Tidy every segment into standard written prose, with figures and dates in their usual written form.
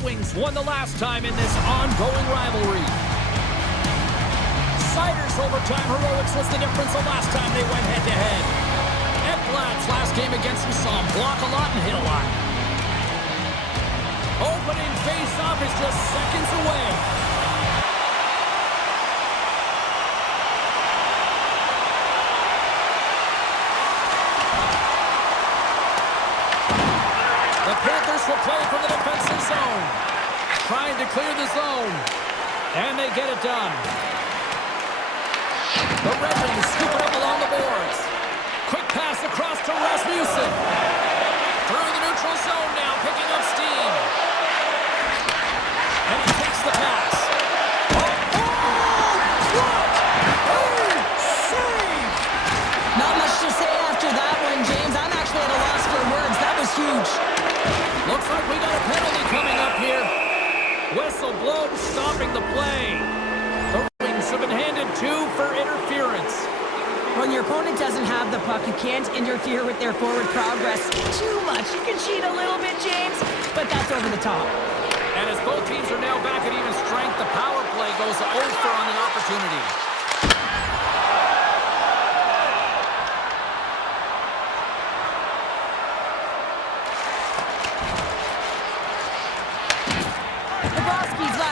Red Wings won the last time in this ongoing rivalry. Siders' overtime heroics was the difference the last time they went head-to-head. Ekblad's last game against him saw him block a lot and hit a lot. Opening face-off is just seconds away. The Panthers will play from the defensive zone. Trying to clear the zone. And they get it done. The Red Wings scoop it up along the boards. Quick pass across to Rasmussen. Through the neutral zone now, picking up steam. And he takes the pass. Oh, what a save! Not much to say after that one, James. I'm actually at a loss for words. That was huge. Looks like we got a penalty coming up here. Whistle blown, stopping the play. The Wings have been handed 2 for interference. When your opponent doesn't have the puck, you can't interfere with their forward progress too much. You can cheat a little bit, James, but that's over the top. And as both teams are now back at even strength, the power play goes over on the opportunity.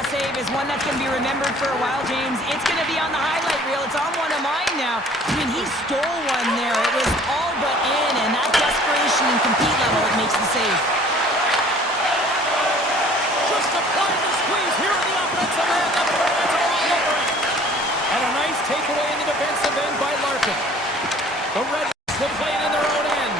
Save is one that's going to be remembered for a while, James. It's going to be on the highlight reel. It's on one of mine now. I mean, he stole one there. It was all but in, and that desperation and compete level, it makes the save. Just applying the squeeze here in the offensive end. The Bruins are all over it. And a nice takeaway in the defensive end by Larkin. The Red Wings will play it in their own end.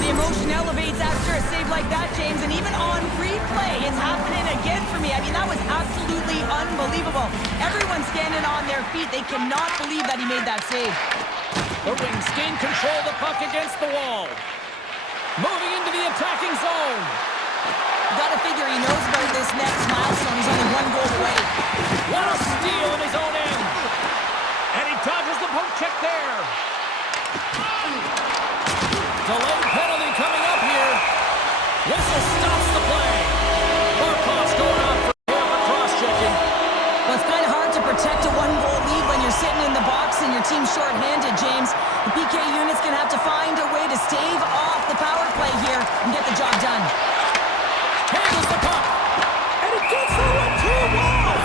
Emotion elevates after a save like that, James, and even on replay, it's happening again for me. I mean, that was absolutely unbelievable. Everyone's standing on their feet. They cannot believe that he made that save. The Wings gain control of the puck against the wall. Moving into the attacking zone. You gotta figure he knows about this next milestone. He's only 1 goal away. What a steal in his own end. And he dodges the poke check there. Delayed penalty coming up here. Whistle stops the play. Barkov's going off for cross-checking. Well, it's kind of hard to protect a 1-goal lead when you're sitting in the box and your team's short-handed, James. The PK unit's going to have to find a way to stave off the power play here and get the job done. Handles the puck. And it gets through a 2-wall.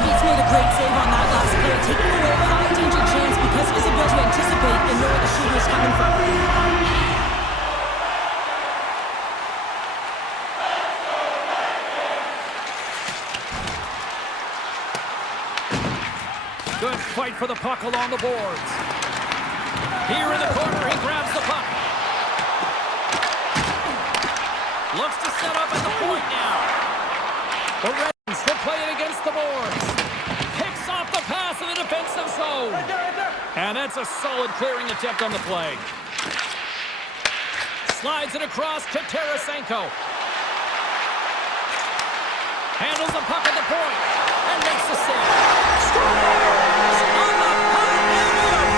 Speed's made a great save on that last play, taking away a high-danger chance because of his ability to anticipate and know where the shooter is coming from. Good fight for the puck along the boards. Here in the corner, he grabs the puck. Looks to set up at the point now. The Red Wings will play it against the boards. Picks off the pass in the defensive zone. Right there. And that's a solid clearing attempt on the play. Slides it across to Tarasenko. Handles the puck at the point and makes the save. Scores! On the power play,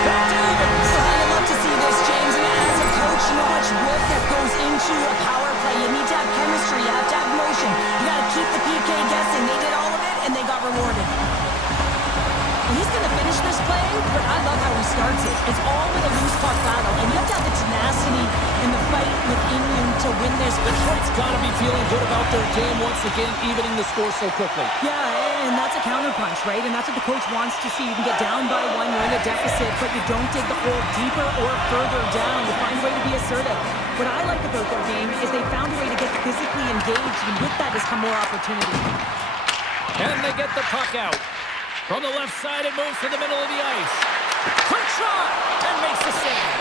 back to even. So I love to see this, James. And as a coach, you know how much work that goes into a power play. You need to have chemistry. You have to have motion. You got to keep the PK guessing. They did all of it, and they got rewarded. And he's going to finish this play, but I love how he starts it. It's all with a loose puck battle, and you have to have the tenacity and the fight within you to win this. Detroit's got to be feeling good about their game once again, evening the score so quickly. Yeah, and that's a counterpunch, right? And that's what the coach wants to see. You can get down by 1, you're in a deficit, but you don't dig the hole deeper or further down. You find a way to be assertive. What I like about their game is they found a way to get physically engaged, and with that has come more opportunity. And they get the puck out. From the left side, it moves to the middle of the ice. Quick shot! And makes the save.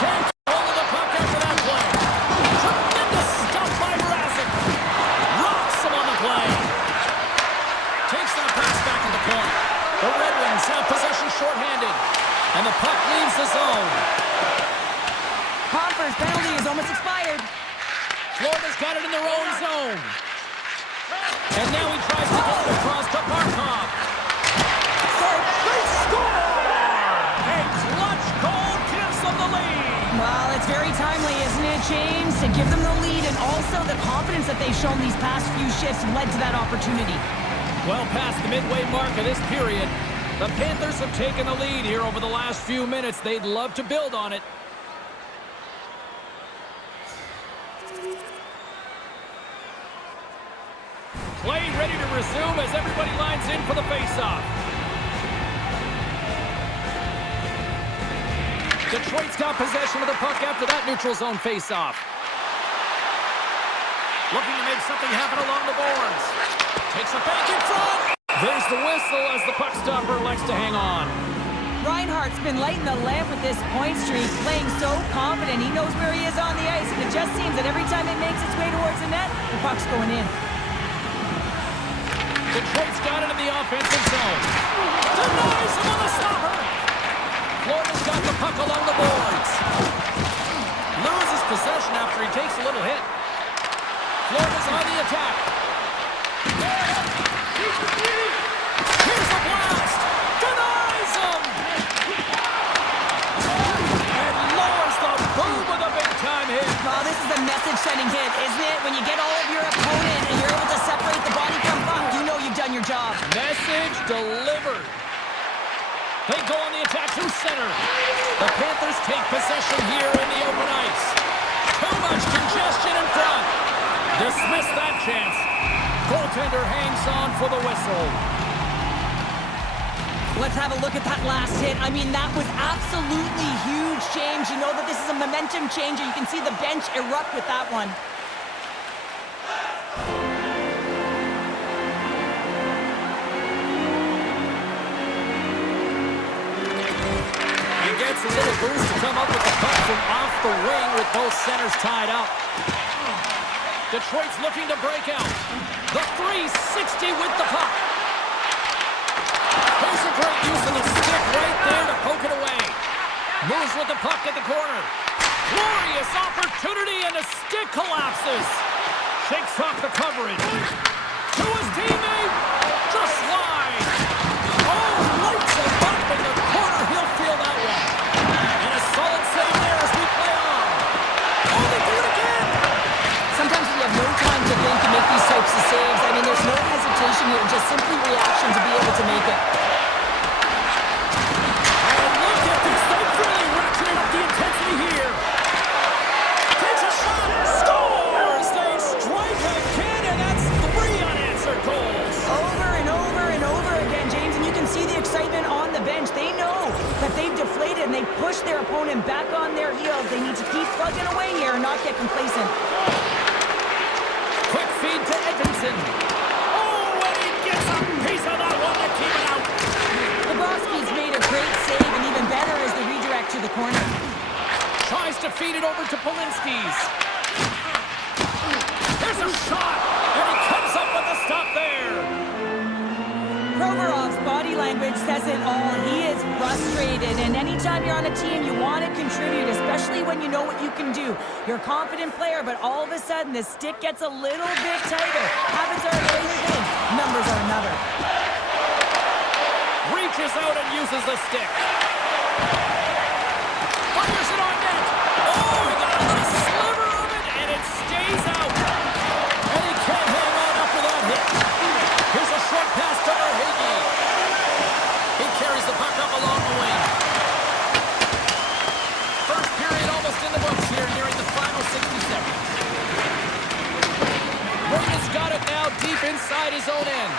Can't hold the puck after that play. Tremendous stuff by Mrazek. Rocks him on the play. Takes that pass back at the point. The Red Wings have possession shorthanded. And the puck leaves the zone. Pomper's penalty is almost expired. Florida's got it in their own zone. And now he tries to get it across to Barkov. They score! A clutch goal gives them the lead. Well, it's very timely, isn't it, James? To give them the lead, and also the confidence that they've shown these past few shifts led to that opportunity. Well past the midway mark of this period, the Panthers have taken the lead here over the last few minutes. They'd love to build on it. Play ready to resume as everybody lines in for the faceoff. Detroit's got possession of the puck after that neutral zone faceoff. Looking to make something happen along the boards. Takes a bank in front. There's the whistle as the puck stopper likes to hang on. Reinhardt's been lighting the lamp with this point streak, playing so confident. He knows where he is on the ice, and it just seems that every time it makes its way towards the net, the puck's going in. Detroit's got it in the offensive zone. Denies him on the stopper. Florida's got the puck along the boards. Loses possession after he takes a little hit. Florida's on the attack. Here's a blast. Denies him. And lowers the boom with a big-time hit. Well, this is a message-sending hit, isn't it? When you get all of your opponent and you're able to separate the body from puck, you know you've done your job. Message delivered. They go on the attack to center. The Panthers take possession here in the open ice. Too much congestion in front. Dismiss that chance. Goaltender hangs on for the whistle. Let's have a look at that last hit. I mean, that was absolutely huge, James. You know that this is a momentum changer. You can see the bench erupt with that one. He gets a little boost to come up with the puck from off the wing with both centers tied up. Detroit's looking to break out. The 360 with the puck. Here's a great use of the stick right there to poke it away. Moves with the puck at the corner. Glorious opportunity, and the stick collapses. Shakes off the coverage. To his teammate. Just wide. Oh, lights him up in the corner. He'll feel that one. And a solid save there as we play on. Oh, they do it again. Sometimes we have no time to think to make these types of saves. I mean, there's no hesitation here, just simply reaction to be able to make it. And look at this. They've really ratcheted up the intensity here. Takes a shot. Scores. They strike again, and that's 3 unanswered goals. Over and over and over again, James, and you can see the excitement on the bench. They know that they've deflated and they've pushed their opponent back on their heels. They need to keep plugging away here and not get complacent. Quick feed to Edmondson. Oh, and he gets a piece of that one to keep it out. Bobrovsky's made a great save, and even better is the redirect to the corner. Tries to feed it over to Polinski's. There's a shot, and he comes up with a stop there. Provorov's body language says it all. He is frustrated, and anytime you're on a team, you want to contribute, especially when you know what you can do. You're a confident player, but all of a sudden, the stick gets a little bit tighter. Habits are a great thing. Numbers are another. Reaches out and uses the stick. Fires it on net. Oh, he got a little sliver of it, and it stays out. And he can't hang on after that hit. Here's a short pass to O'Hagy. He carries the puck up along the wing. First period almost in the books here, nearing the final 60 seconds. Braden's got it now deep inside his own end.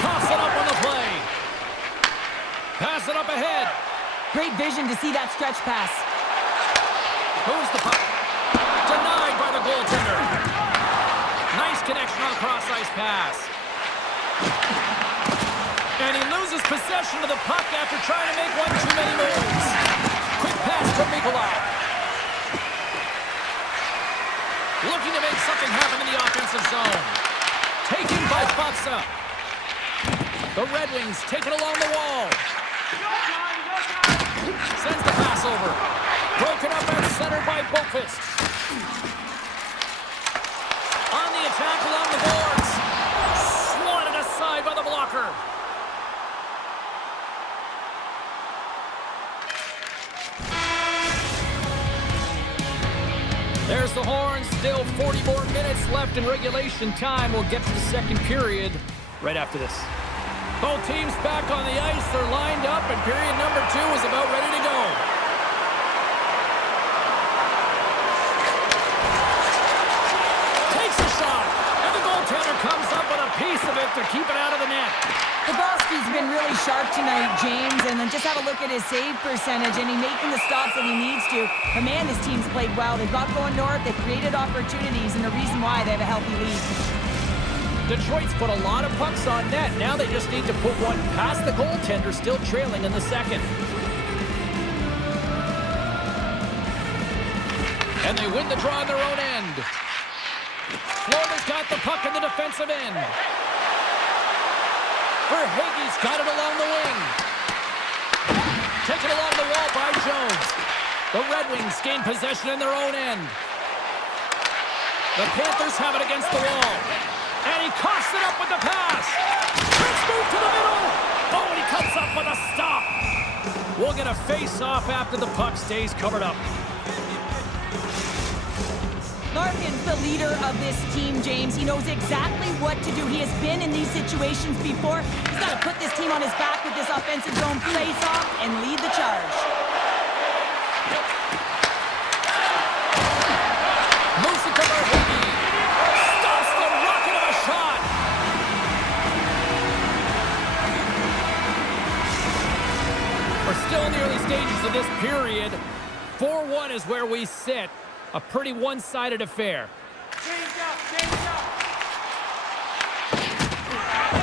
Toss it up on the play. Pass it up ahead. Great vision to see that stretch pass. Moves the puck. Denied by the goaltender. Nice connection on a cross-ice pass. And he loses possession of the puck after trying to make one too many moves. Quick pass to Mikolov. Looking to make something happen in the offensive zone. Taken by Fatsa. The Red Wings take it along the wall. Sends the pass over. Broken up at center by Boqvist. On the attack along the boards. the horn. Still 40 more minutes left in regulation time. We'll get to the second period right after this. Both teams back on the ice. They're lined up, and period number 2 is about ready to go. Takes a shot, and the goaltender comes up with a piece of it to keep it out of the net. Pavelski's been really sharp tonight, James, and then just have a look at his save percentage, and he's making the stops that he needs to. But man, his team's played well. They've got going north, they've created opportunities, and the reason why they have a healthy lead. Detroit's put a lot of pucks on net. Now they just need to put one past the goaltender, still trailing in the second. And they win the draw on their own end. Florida's got the puck in the defensive end. Verhaeghe's got it along the wing. Taken along the wall by Jones. The Red Wings gain possession in their own end. The Panthers have it against the wall. And he coughs it up with the pass. Let's move to the middle. Oh, and he comes up with a stop. We'll get a face-off after the puck stays covered up. Larkin's the leader of this team, James. He knows exactly what to do. He has been in these situations before. He's got to put this team on his back with this offensive zone face-off and lead the charge. Moves it to Verhaeghe. Stops the rocket of a shot. We're still in the early stages of this period. 4-1 is where we sit. A pretty one-sided affair.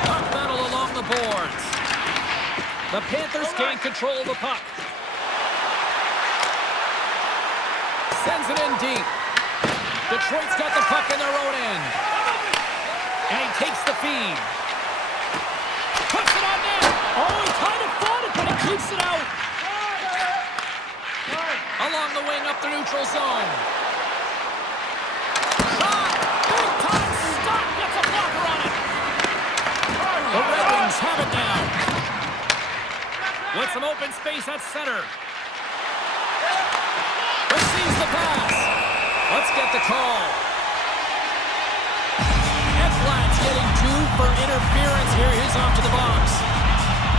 Puck battle along the boards. The Panthers gain control of the puck. Sends it in deep. Detroit's got the puck in their own end. And he takes the feed. Puts it on net. Oh, he kind of fought it, but he keeps it out. Along the wing up the neutral zone. Shot! Big time stop! Gets a blocker on it. The Red Wings have it now. With some open space at center. Receives the pass. Let's get the call. Edblad's getting 2 for interference here. He's off to the box.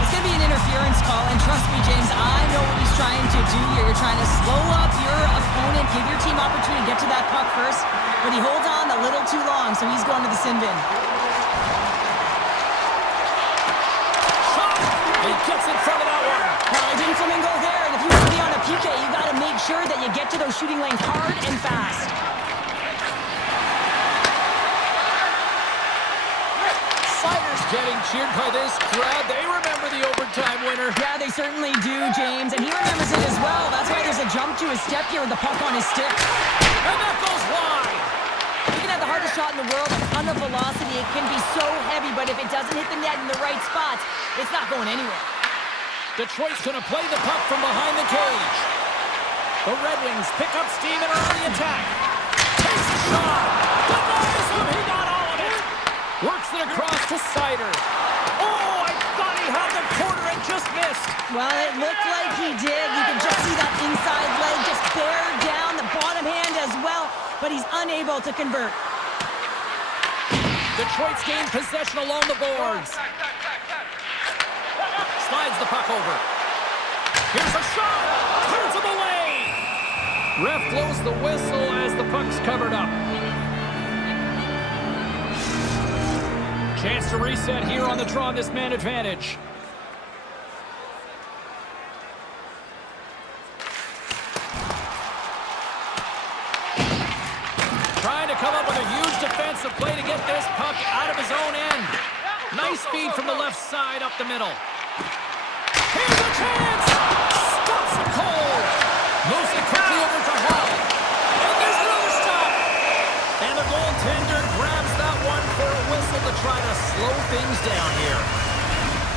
It's going to be an interference call, and trust me, James, I know what he's trying to do here. You're trying to slow up your opponent, give your team opportunity to get to that puck first, but he holds on a little too long, so he's going to the sin bin. Shot! He gets in front of that one. Well, I didn't flamingo there, and if you want to be on a PK, you got to make sure that you get to those shooting lanes hard and fast. Getting cheered by this crowd. They remember the overtime winner. Yeah, they certainly do, James, and he remembers it as well. That's why there's a jump to his step here with the puck on his stick. And that goes wide. You can have the hardest shot in the world, a ton of velocity. It can be so heavy, but if it doesn't hit the net in the right spots, it's not going anywhere. Detroit's going to play the puck from behind the cage. The Red Wings pick up steam and are on the attack. Takes a shot. Denies him. He got all of it. Works it across to Sider. Oh, I thought he had the corner and just missed. Well, it looked like he did. You can just see that inside leg just bear down, the bottom hand as well, but he's unable to convert. Detroit's gained possession along the boards. Slides the puck over. Here's a shot. Clears him away. Ref blows the whistle as the puck's covered up. Chance to reset here on the draw on this man advantage. Trying to come up with a huge defensive play to get this puck out of his own end. Nice feed from the left side up the middle. Here's a chance! Stops it cold! Moves it quickly over to Hall. And there's another stop! And the goaltender grabs that one for a whistle to try to slow things down here.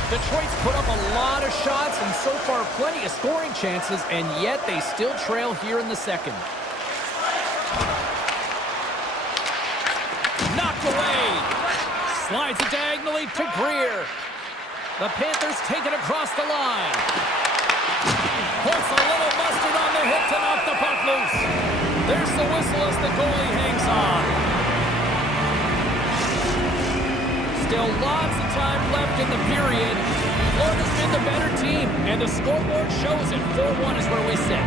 Detroit's put up a lot of shots and so far plenty of scoring chances, and yet they still trail here in the second. Knocked away. Slides it diagonally to Greer. The Panthers take it across the line. Puts a little mustard on the hit to knock the puck loose. There's the whistle as the goalie hangs on. Still lots of time left in the period. Florida's been the better team, and the scoreboard shows it. 4-1 is where we sit.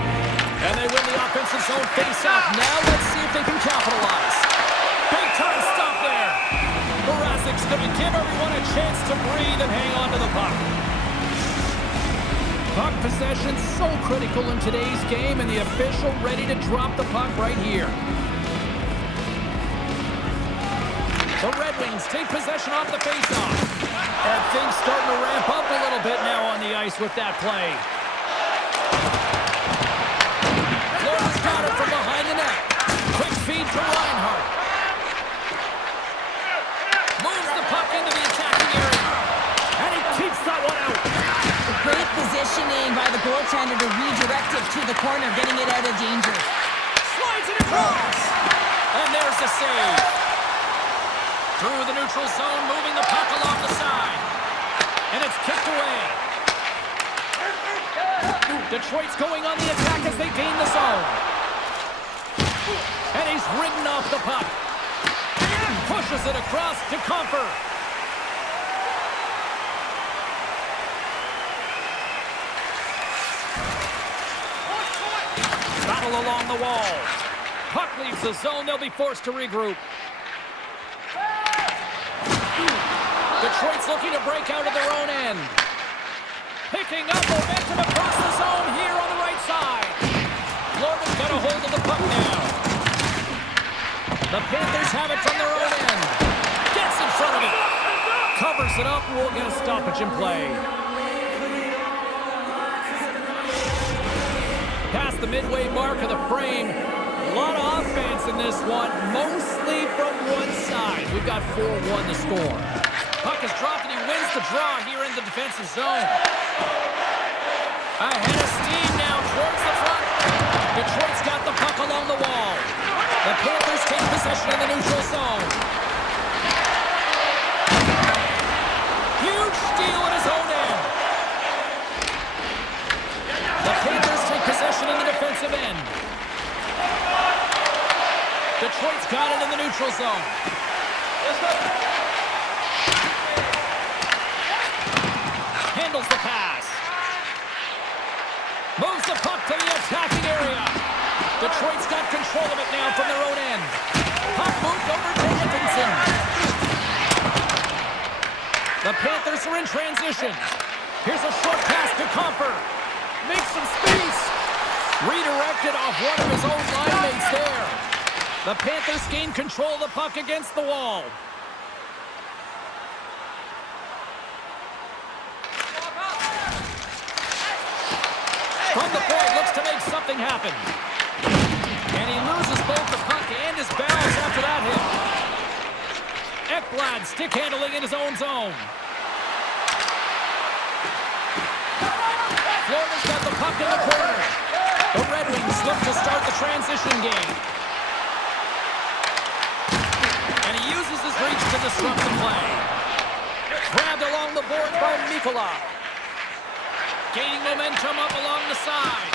And they win the offensive zone face-off. Now let's see if they can capitalize. Big time stop there. Barasic's going to give everyone a chance to breathe and hang on to the puck. Puck possession so critical in today's game, and the official ready to drop the puck right here. The Red Wings take possession off the faceoff. And things starting to ramp up a little bit now on the ice with that play. Florida's got it from behind the net. Quick feed to Reinhart. Moves the puck into the attacking area. And he keeps that one out. Great positioning by the goaltender to redirect it to the corner, getting it out of danger. Slides it across. And there's the save. Through the neutral zone, moving the puck along the side. And it's kicked away. Detroit's going on the attack as they gain the zone. And he's ridden off the puck. Pushes it across to Comfort. Battle along the wall. Puck leaves the zone. They'll be forced to regroup. Detroit's looking to break out of their own end. Picking up momentum across the zone here on the right side. Florida's got a hold of the puck now. The Panthers have it from their own end. Gets in front of it. Covers it up, and we'll get a stoppage in play. Past the midway mark of the frame. A lot of offense in this one, mostly from one side. We've got 4-1 to score. Puck is dropped and he wins the draw here in the defensive zone. Ahead of steam now towards the front. Detroit's got the puck along the wall. The Panthers take possession in the neutral zone. Huge steal in his own end. The Panthers take possession in the defensive end. Detroit's got it in the neutral zone. Handles the pass. Moves the puck to the attacking area. Detroit's got control of it now from their own end. Puck moved over to Edmondson. The Panthers are in transition. Here's a short pass to Comfort. Makes some space. Redirected off one of his own line mates there. The Panthers gain control of the puck against the wall. From the point, looks to make something happen. And he loses both the puck and his balance after that hit. Ekblad stick handling in his own zone. Florida's got the puck in the corner. The Red Wings look to start the transition game. And he uses his reach to disrupt the play. Grabbed along the board by Mikula. Gaining momentum up along the side.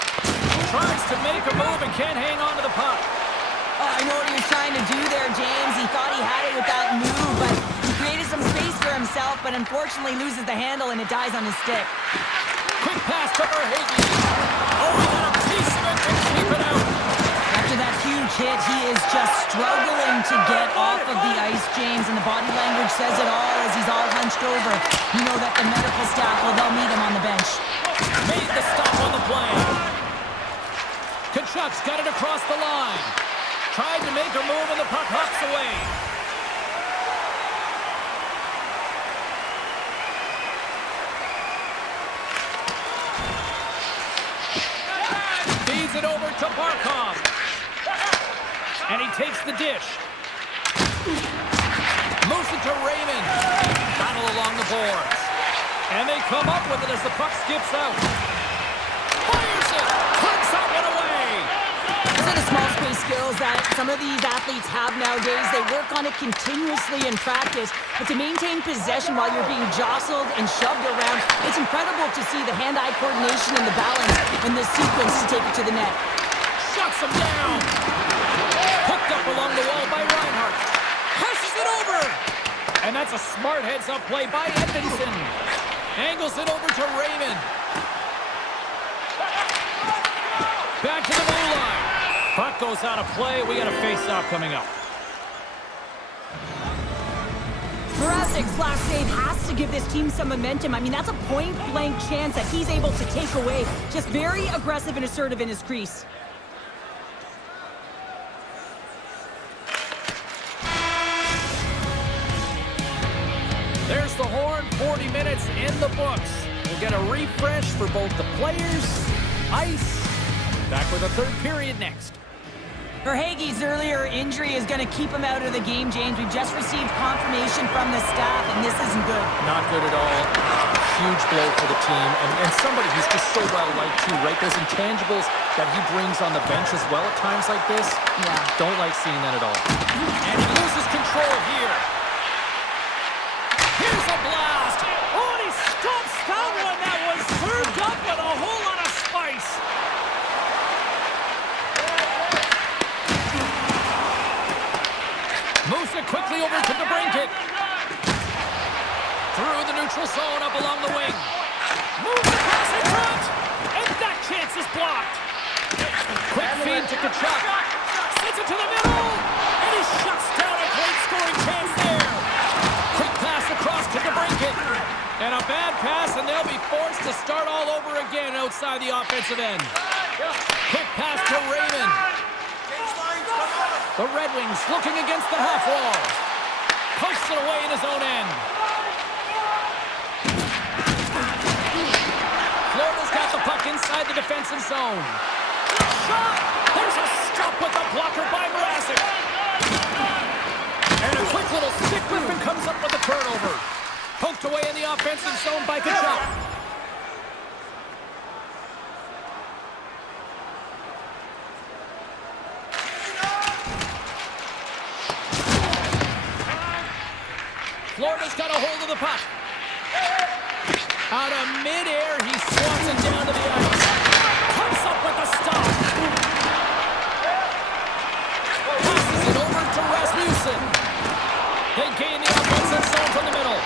Tries to make a move and can't hang on to the puck. Oh, I know what he was trying to do there, James. He thought he had it with that move, but he created some space for himself, but unfortunately loses the handle and it dies on his stick. Quick pass to Verhaeghe. Oh, he got a piece of it to keep it out. After that huge hit, he is just struggling to get off of the ice, James, and the body language says it all as he's all hunched over. You know that the medical staff, well, they'll meet him on the bench. Made the stop on the play. Kachuk's got it across the line. Tried to make a move and the puck hops away. Feeds it over to Barkov. And he takes the dish. Moves it to Raymond. Battle along the boards. And they come up with it as the puck skips out. Fires it! Puts that one away! These are the small space skills that some of these athletes have nowadays. They work on it continuously in practice. But to maintain possession while you're being jostled and shoved around, it's incredible to see the hand-eye coordination and the balance in this sequence to take it to the net. Shuts him down. Hooked up along the wall by Reinhart. Passes it over. And that's a smart heads-up play by Edmondson. Angles it over to Raymond. Back to the blue line. Puck goes out of play. We got a face-off coming up. Mrazek's last save has to give this team some momentum. I mean, that's a point-blank chance that he's able to take away. Just very aggressive and assertive in his crease. There's the horn. 40 minutes in the books. We'll get a refresh for both the players, ice. Back with the third period next. Verhaeghe's earlier injury is going to keep him out of the game, James. We've just received confirmation from the staff, and this isn't good. Not good at all. Huge blow for the team, and somebody who's just so well-liked too, right? Those intangibles that he brings on the bench as well at times like this. Yeah. Don't like seeing that at all. And he loses control here. Here's a blast. Oh, and he stops that one that was served up with a whole lot of spice. Moves it quickly over to DeBrincat. Through the neutral zone, up along the wing. Moves the pass in front, and that chance is blocked. Quick feed to Tkachuk. Sends it to the middle, and he shuts down a great scoring chance there. Quick pass across to DeBrincat. And a bad pass, and they'll be forced to start all over again outside the offensive end. Quick pass to Raymond. The Red Wings looking against the half wall. Posts it away in his own end. Florida's got the puck inside the defensive zone. Shot! There's a stop with the blocker by Mrazek. And a quick little stick whip and comes up with a turnover. Poked away in the offensive zone by Tkachuk. Florida's got a hold of the puck. Out of midair, he swats it down to the ice. Comes up with a stop. Passes it over to Rasmussen. They gain the offensive zone from the middle.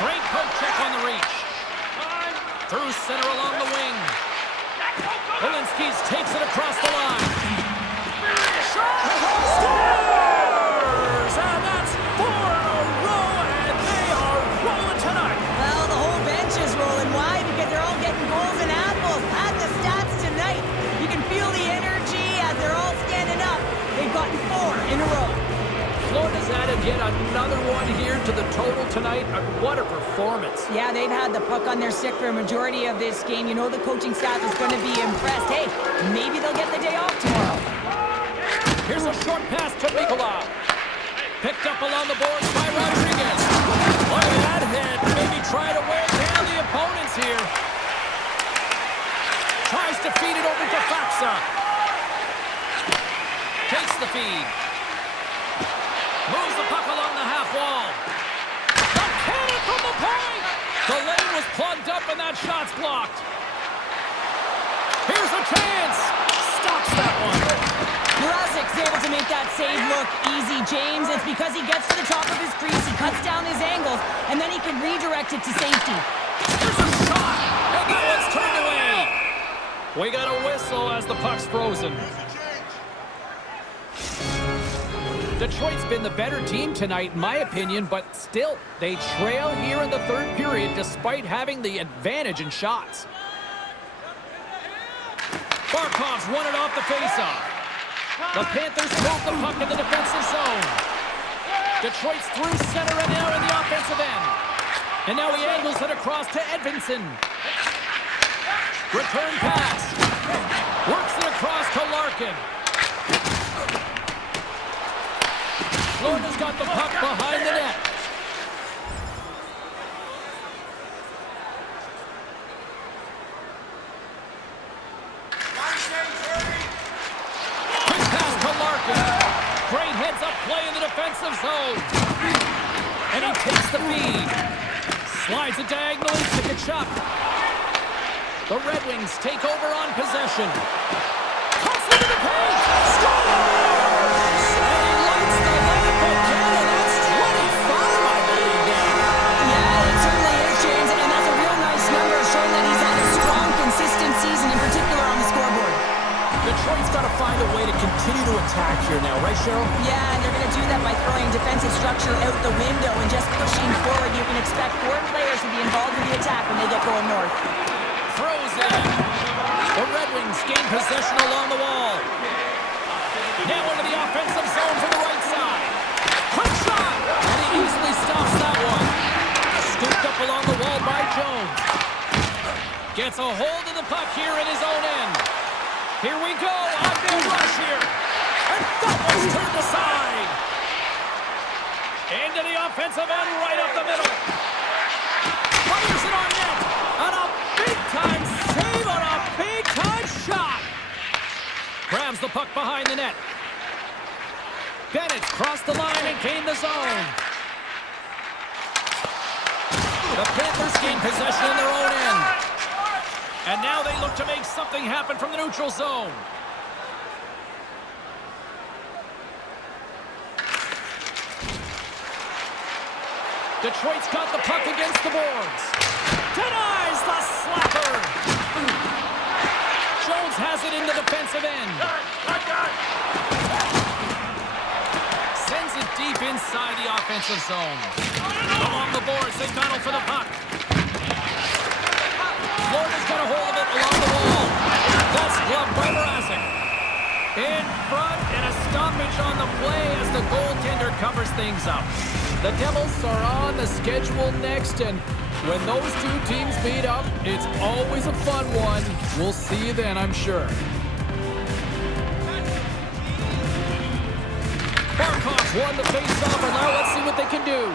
Great poke check on the reach. Through center along the wing. Walensky takes it across the line. Shot! Scores! And that's 4 in a row, and they are rolling tonight. Well, the whole bench is rolling. Why? Because they're all getting goals and apples. At the stats tonight, you can feel the energy as they're all standing up. They've gotten 4 in a row. Florida's added yet another one here to the total tonight. What a performance. Yeah, they've had the puck on their stick for a majority of this game. You know the coaching staff is going to be impressed. Hey, maybe they'll get the day off tomorrow. Here's a short pass to Nicolau. Picked up along the boards by Rodriguez. Look at that hit. Maybe try to wear down the opponents here. Tries to feed it over to Faksa. Takes the feed. Moves the puck along the half wall. The cannon from the point! The lane was plugged up and that shot's blocked. Here's a chance. Stops that one. Mrazek's able to make that save look easy, James. It's because he gets to the top of his crease, he cuts down his angles, and then he can redirect it to safety. Here's a shot, and that one's turned away. We got a whistle as the puck's frozen. Detroit's been the better team tonight, in my opinion, but still, they trail here in the third period despite having the advantage in shots. Barkov's won it off the faceoff. The Panthers move the puck in the defensive zone. Detroit's through center and now in the offensive end. And now he angles it across to Edmondson. Return pass. Works it across to Larkin. Florida's got the puck behind the net. Quick pass to Larkin. Great heads-up play in the defensive zone. And he takes the feed. Slides it diagonally to Tkachuk. The Red Wings take over on possession. Cuts into the paint. Scores! And he lights the lamp again, and that's 25, I believe now. Yeah, it certainly is, James, and that's a real nice number, showing that he's had a strong, consistent season, in particular on the scoreboard. Detroit's got to find a way to continue to attack here now, right, Cheryl? Yeah, and they're going to do that by throwing defensive structure out the window and just pushing forward. You can expect 4 players to be involved in the attack when they get going north. Throws in. The Red Wings gain possession along the wall. Now into the offensive zone from the right side. Quick shot! And he easily stops that one. Scooped up along the wall by Jones. Gets a hold of the puck here in his own end. Here we go, on the rush here. And that was turned aside. Into the offensive end, right up the middle. Fires it on net. And a big-time save on a big-time shot. Grabs the puck behind the net. Bennett crossed the line and gained the zone. The Panthers gain possession in their own end. And now they look to make something happen from the neutral zone. Detroit's got the puck against the boards. Denies the slapper. Jones has it in the defensive end. Sends it deep inside the offensive zone. Along the boards, they battle for the puck. Florida's got a hold of it along the wall. That's gloved by Mrazek. In front, and a stoppage on the play as the goaltender covers things up. The Devils are on the schedule next, and when those two teams meet up, it's always a fun one. We'll see you then, I'm sure. Barkov won the face-off, and now let's see what they can do.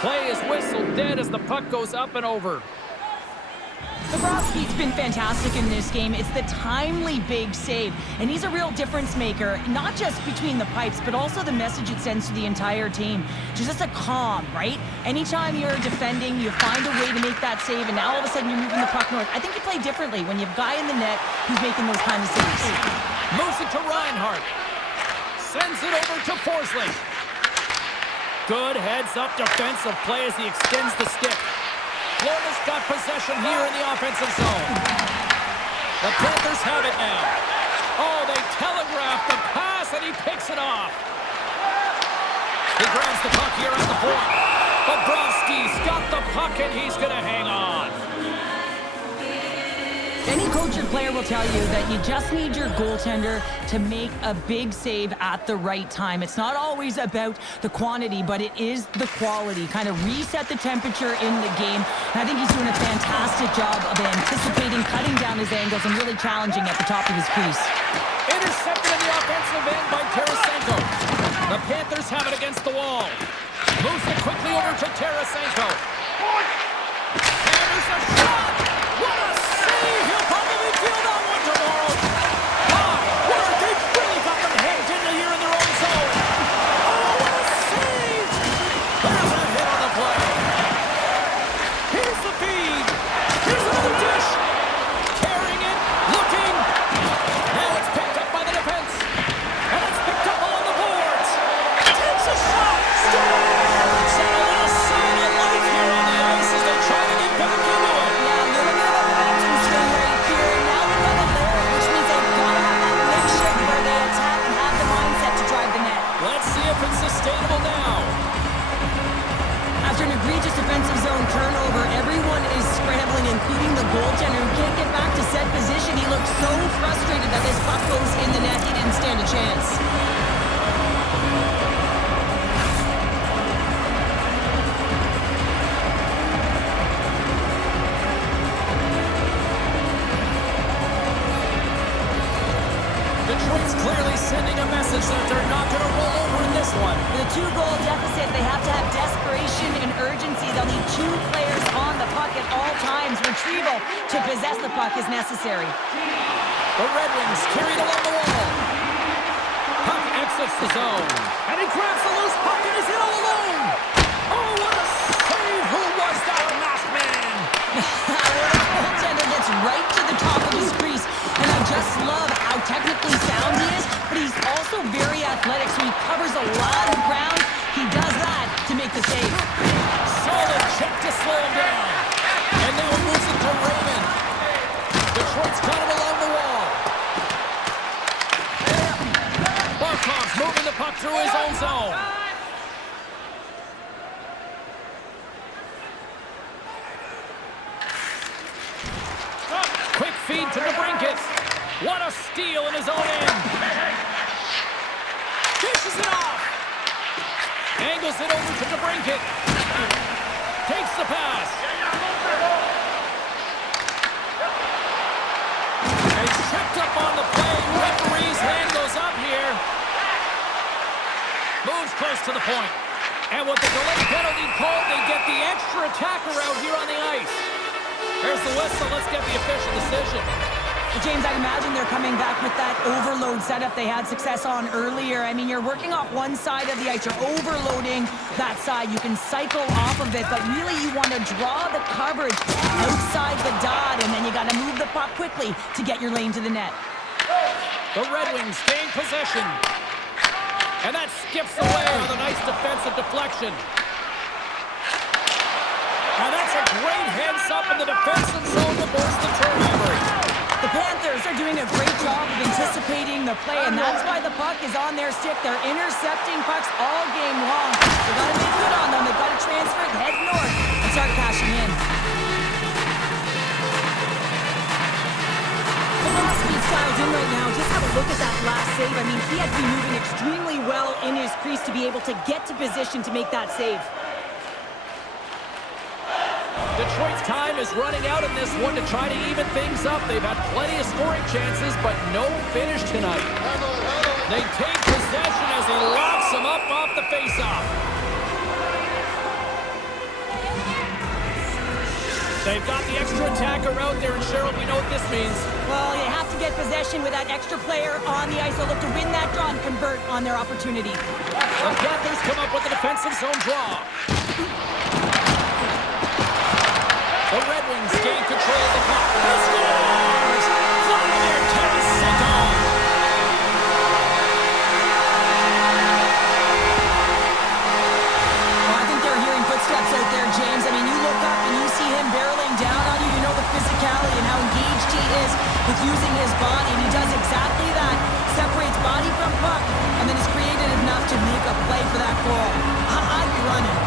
Play is whistled dead as the puck goes up and over. Bobrovsky's been fantastic in this game. It's the timely big save, and he's a real difference maker, not just between the pipes, but also the message it sends to the entire team. Just a calm, right? Anytime you're defending, you find a way to make that save, and now all of a sudden you're moving the puck north. I think you play differently when you have a guy in the net who's making those kind of saves. Moves it to Reinhart. Sends it over to Forsling. Good heads-up defensive play as he extends the stick. Florida's got possession here in the offensive zone. The Panthers have it now. Oh, they telegraphed the pass, and he picks it off. He grabs the puck here at the point. Bobrovsky's got the puck, and he's going to hang on. Any coach or player will tell you that you just need your goaltender to make a big save at the right time. It's not always about the quantity, but it is the quality. Kind of reset the temperature in the game. And I think he's doing a fantastic job of anticipating, cutting down his angles, and really challenging at the top of his crease. Intercepted in the offensive end by Tarasenko. The Panthers have it against the wall. Moves it quickly over to Tarasenko. And there's a shot! What a save! He'll probably feel that one tomorrow. My word, they've really got them hemmed in here in their own zone. Oh, what a save! There's a hit on the play. Here's the feed. Here's another dish. Carrying it, looking. Now it's picked up by the defense. And it's picked up along the boards. Takes a shot. Scores! And a little sign of life here on the ice as they try to get back into it. Yeah, a little bit of a bouncing swing right here. Now they've got it there, which means they've got to have that quick shift where they attack and have the mindset to drive the net. Let's see if it's sustainable now. After an egregious defensive zone turnover, everyone is scrambling, including the goaltender who can't get back to set position. He looked so frustrated that this puck goes in the net. He didn't stand a chance. Detroit's clearly sending a message that they're not going to roll over in this one. With a 2-goal deficit, they have to have desperation and urgency. They'll need 2 players on the puck at all times. Retrieval to possess the puck is necessary. The Red Wings carried along the wall. Puck exits the zone. And he grabs the loose puck and is in all alone. Oh, what a save! Who was that masked man? Where the goaltender gets right to the top of his crease. And I just just love how technically sound he is, but he's also very athletic, so he covers a lot of ground. He does that to make the save. Solid check to slow him down. And now he moves it to Raymond. Detroit's got him along the wall. Barkov's moving the puck through his own zone. Quick feed to the Brinkett. What a steal in his own end. Dishes it off. Angles it over to the Brinkett. Takes the pass. And he's tripped up on the play. Referee's hand goes up here. Moves close to the point. And with the delay penalty called, they get the extra attacker out here on the ice. There's the whistle. Let's get the official decision. Well, James, I'd imagine they're coming back with that overload setup they had success on earlier. I mean, you're working off one side of the ice. You're overloading that side. You can cycle off of it, but really you want to draw the coverage outside the dot, and then you got to move the puck quickly to get your lane to the net. The Red Wings gain possession. And that skips away with a nice defensive deflection. And that's a great heads-up in the defensive zone to force the turnover. The Panthers are doing a great job of anticipating the play, and that's why the puck is on their stick. They're intercepting pucks all game long. They've got to make good on them. They've got to transfer it, head north, and start cashing in. The last speed style's in right now. Just have a look at that last save. I mean, he had to be moving extremely well in his crease to be able to get to position to make that save. Detroit's time is running out in this one to try to even things up. They've had plenty of scoring chances, but no finish tonight. They take possession as he locks him up off the faceoff. They've got the extra attacker out there, and Cheryl, we know what this means. Well, you have to get possession with that extra player on the ice. They'll look to win that draw and convert on their opportunity. The Panthers come up with a defensive zone draw. The Red Wings gain control of the puck. He scores! Vladimir Tarasenko! Well, I think they're hearing footsteps out there, James. I mean, you look up and you see him barreling down on you. You know the physicality and how engaged he is with using his body, and he does exactly that. Separates body from puck, and then is creative enough to make a play for that goal. I'd be running.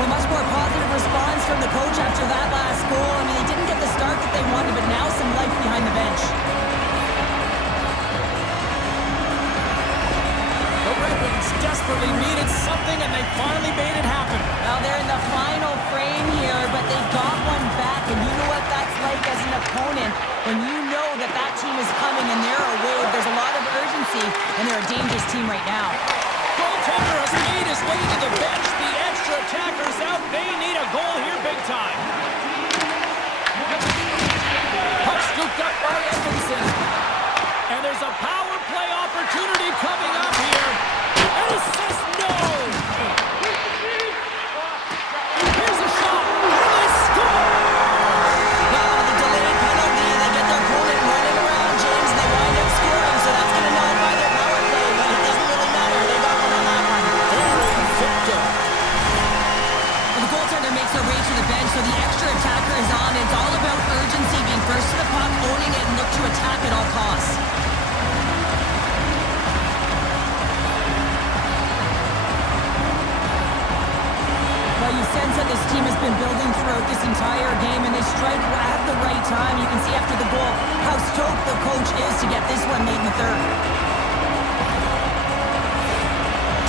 Well, much more positive response from the coach after that last goal. I mean, they didn't get the start that they wanted, but now some life behind the bench. The Red Wings desperately needed something, and they finally made it happen. Well, they're in the final frame here, but they got one back, and you know what that's like as an opponent. When you know that that team is coming and they're away, there's a lot of urgency, and they're a dangerous team right now. Goaltender has made his way to the bench. The extra attacker's out. They need a goal here big time. Puck scooped up by Edmondson. And there's a power play opportunity coming up here. And he says no. Here's a shot. And they score. Well, the delayed penalty, they get their opponent running around, James, and they wind up scoring, so that's going to nullify their power play, but it doesn't really matter. They got one on that one. Very effective. Well, the goaltender makes their way to the bench, so the extra attacker is on. It's all about urgency, being first to the puck, owning it, and look to attack at all costs. Well, you sense that this team has been building throughout this entire game, and they strike at the right time. You can see after the goal how stoked the coach is to get this one late in the third.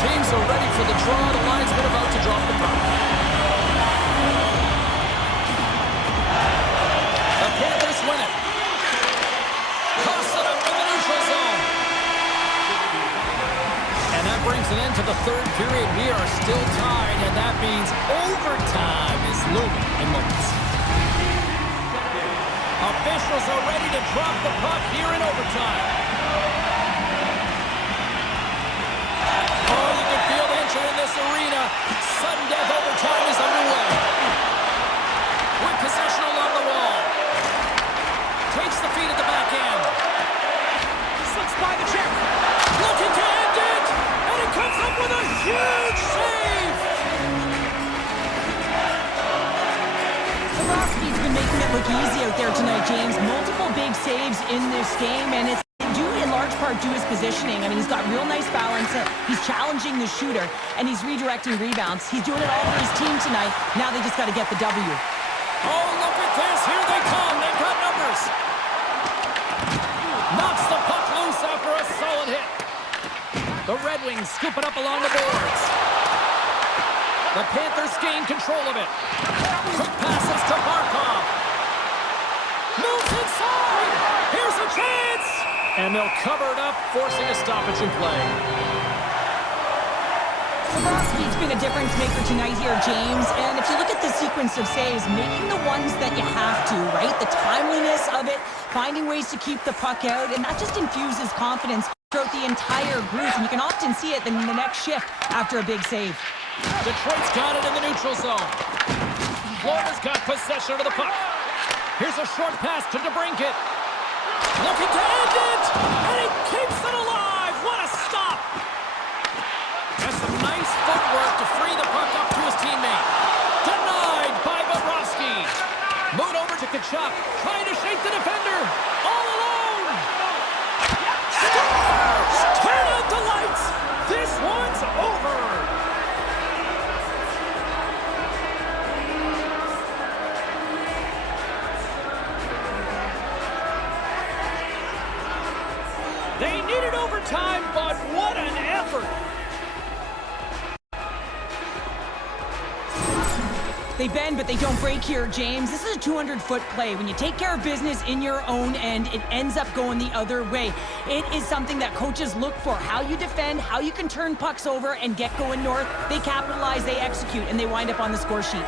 Teams are ready for the draw. The linesman about to drop the puck. The Panthers win it. Toss it up in the neutral zone. And that brings an end to the third period. We are still tied, and that means overtime is looming in moments. Officials are ready to drop the puck here in overtime. Oh, you can feel the entry in this arena. Sudden death overtime is underway. there tonight, James. Multiple big saves in this game, and it's due in large part to his positioning. I mean, he's got real nice balance. He's challenging the shooter, and he's redirecting rebounds. He's doing it all for his team tonight. Now they just got to get the W. Oh, look at this. Here they come. They've got numbers. Knocks the puck loose after a solid hit. The Red Wings scoop it up along the boards. The Panthers gain control of it. Quick passes to Barkov. Moves inside. Here's a chance. And they'll cover it up, forcing a stoppage in play. Bobrovsky's been a difference maker tonight here, James. And if you look at the sequence of saves, making the ones that you have to, right? The timeliness of it, finding ways to keep the puck out, and that just infuses confidence throughout the entire group. And you can often see it in the next shift after a big save. Detroit's got it in the neutral zone. Florida's got possession of the puck. Here's a short pass to DeBrincat. Looking to end it, and he keeps it alive. What a stop! Has some nice footwork to free the puck up to his teammate. Denied by Bobrovsky. Moved over to Tkachuk, trying to shake the defender. All alone. Scores! Turn out the lights. This one's over. They needed overtime, but what an effort! They bend, but they don't break here, James. This is a 200-foot play. When you take care of business in your own end, it ends up going the other way. It is something that coaches look for. How you defend, how you can turn pucks over and get going north. They capitalize, they execute, and they wind up on the score sheet.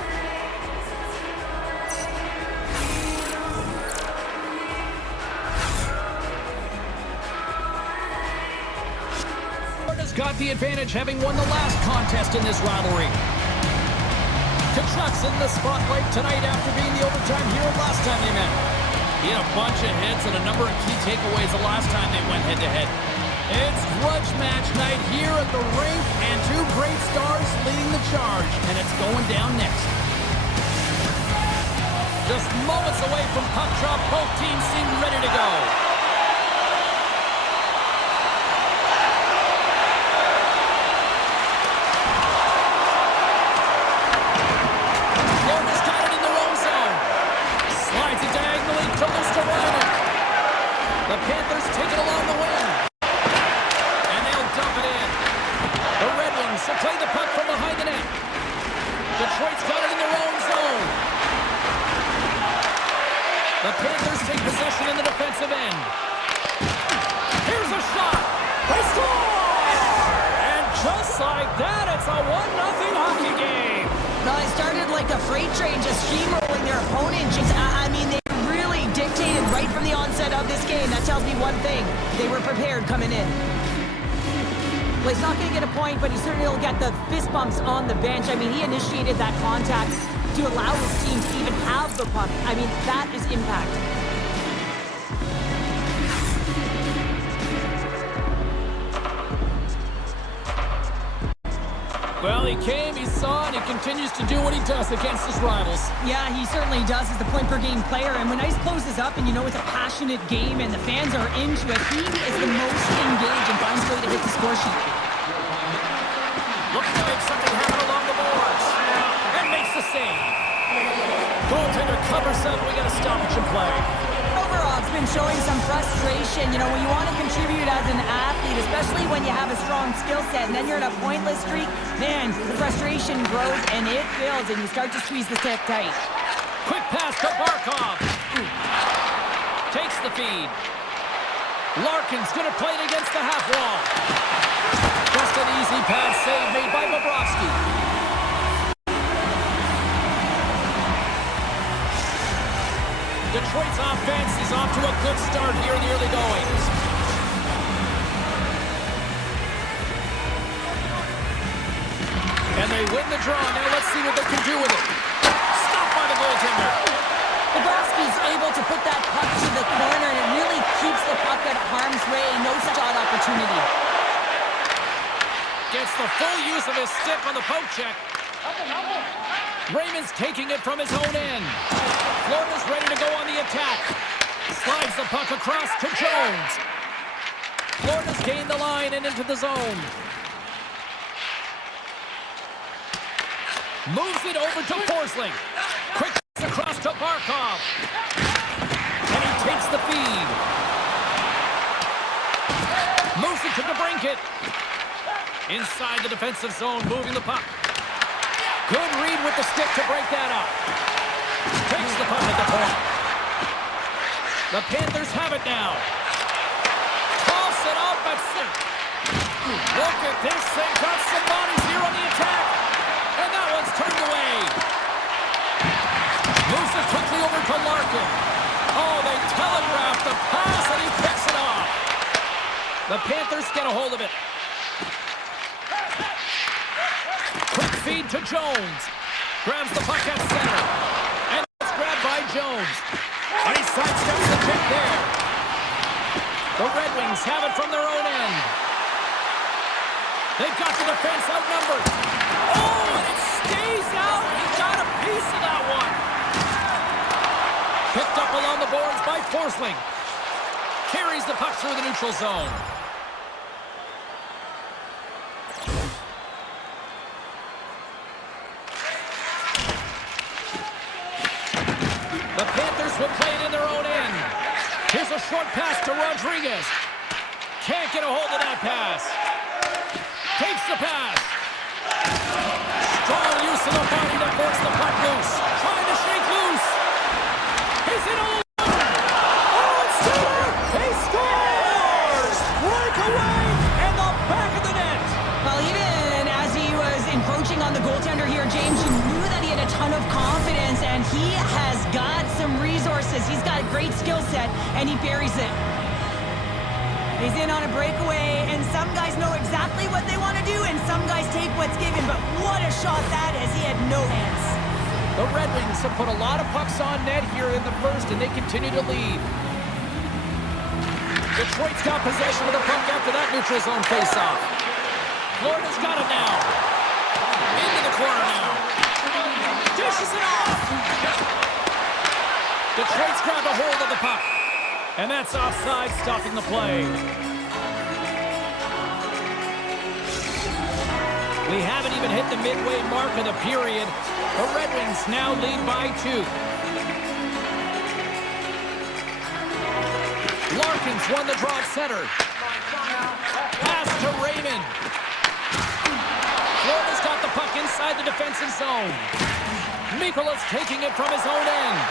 Got the advantage, having won the last contest in this rivalry. Tkachuk's in the spotlight tonight after being the overtime hero last time they met. He had a bunch of hits and a number of key takeaways the last time they went head-to-head. It's grudge match night here at the rink, and two great stars leading the charge, and it's going down next. Just moments away from puck drop, both teams seem ready to go. The Panthers take it along the wing. And they'll dump it in. The Red Wings will play the puck from behind the net. Detroit's got it in their own zone. The Panthers take possession in the defensive end. Here's a shot. They score! And just like that, it's a 1-0 hockey game. No, it started like a freight train just steamrolling their opponent. I mean, they really dictated right from the onset of this game. That tells me one thing. They were prepared coming in. Well, he's not going to get a point, but he certainly will get the fist bumps on the bench. I mean, he initiated that contact to allow his team to even have the puck. I mean, that is impact. Well, he came, he saw, and he continues to do what he does against his rivals. Yeah, he certainly does. He's the point-per-game player, and when ice closes up and you know it's a passionate game and the fans are into it, he is the most engaged and finds a way to hit the score sheet. Looking to make something happen along the boards. And makes the save. Goaltender covers up. We got a stoppage in play. Overall's been showing some frustration. You know, when you want to contribute as an athlete, especially when you have a strong skill set, and then you're in a pointless streak, man, the frustration grows and it builds, and you start to squeeze the stick tight. Quick pass to Barkov. Takes the feed. Larkin's going to play it against the half wall. Just an easy pass save made by Bobrovsky. Detroit's offense is off to a good start here in the early goings. And they win the draw. Now let's see what they can do with it. Stopped by the goaltender. Bobrovsky's able to put that puck to the corner, and it really keeps the puck at harm's way. No shot opportunity. Gets the full use of his stick on the poke check. Raymond's taking it from his own end. Florida's ready to go on the attack. Slides the puck across to Jones. Florida's gained the line and into the zone. Moves it over to Forsling. Quick across to Barkov. And he takes the feed. Moves it to DeBrincat. Inside the defensive zone, moving the puck. Good read with the stick to break that up. Takes the puck at the point. The Panthers have it now. Toss it up at center. Look at this. They've got some bodies here on the attack. And that one's turned away. Moves it quickly over to Larkin. Oh, they telegraphed the pass and he picks it off. The Panthers get a hold of it. Quick feed to Jones. Grabs the puck at center. And it's grabbed by Jones. And he sidesteps the check there. The Red Wings have it from their own end. They've got the defense outnumbered. Oh, and it stays out. He got a piece of that one. Picked up along the boards by Forsling. Carries the puck through the neutral zone. The Panthers will play it in their own end. Here's a short pass to Rodriguez. Can't get a hold of that pass. Takes the pass. Strong use of the body to force the puck loose. Trying to shake loose. Is it all? Oh, it's still there. He scores! Breakaway in the back of the net. Well, even as he was encroaching on the goaltender here, James, you knew that he had a ton of confidence, and he has got some resources. He's got a great skill set, and he buries it. He's in on a breakaway, and some guys know exactly what they want to do, and some guys take what's given, but what a shot that is. He had no hands. The Red Wings have put a lot of pucks on net here in the first, and they continue to lead. Detroit's got possession of the puck after that neutral zone faceoff. Florida's got it now. Into the corner now. Dishes it off. Detroit's grabbed a hold of the puck. And that's offside, stopping the play. We haven't even hit the midway mark of the period. The Red Wings now lead by 2. Larkin's won the draw at center. Pass to Raymond. Florida's got the puck inside the defensive zone. Mikola's taking it from his own end.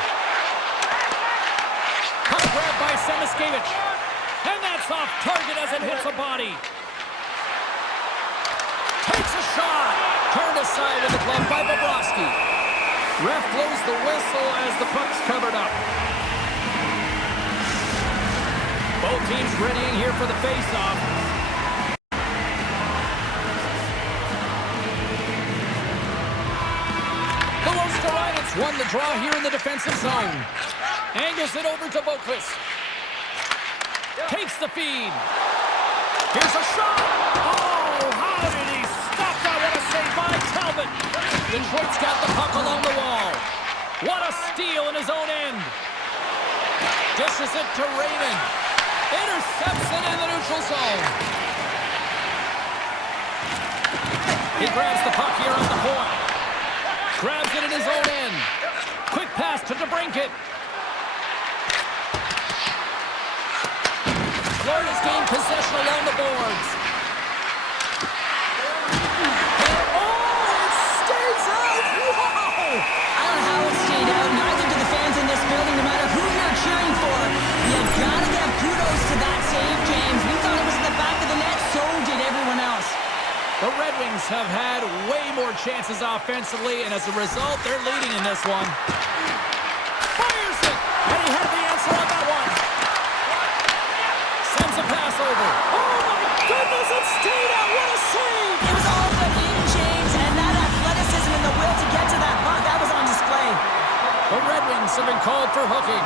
Puck grabbed by Semiskevich. And that's off target as it hits a body. Takes a shot. Turned aside with the glove by Bobrovsky. Ref blows the whistle as the puck's covered up. Both teams readying here for the face-off. The Losterites won the draw here in the defensive zone. Angles it over to Boquist. Takes the feed. Here's a shot. Oh, how did he stop that? What a save by Talbot. Detroit's got the puck along the wall. What a steal in his own end. Dishes it to Raymond. Intercepts it in the neutral zone. He grabs the puck here on the point. Grabs it in his own end. Quick pass to DeBrincat. Florida's gained possession along the boards. And oh, it stays out! Wow! I don't know how it stayed out. Neither do the fans in this building, no matter who you're cheering for. You gotta give kudos to that save, James. We thought it was in the back of the net, so did everyone else. The Red Wings have had way more chances offensively, and as a result, they're leading in this one. Fires it! And he had the answer on that one. Sends a pass over. Oh, my goodness, it stayed out. What a save! It was all but in, James, and that athleticism and the will to get to that puck, that was on display. The Red Wings have been called for hooking.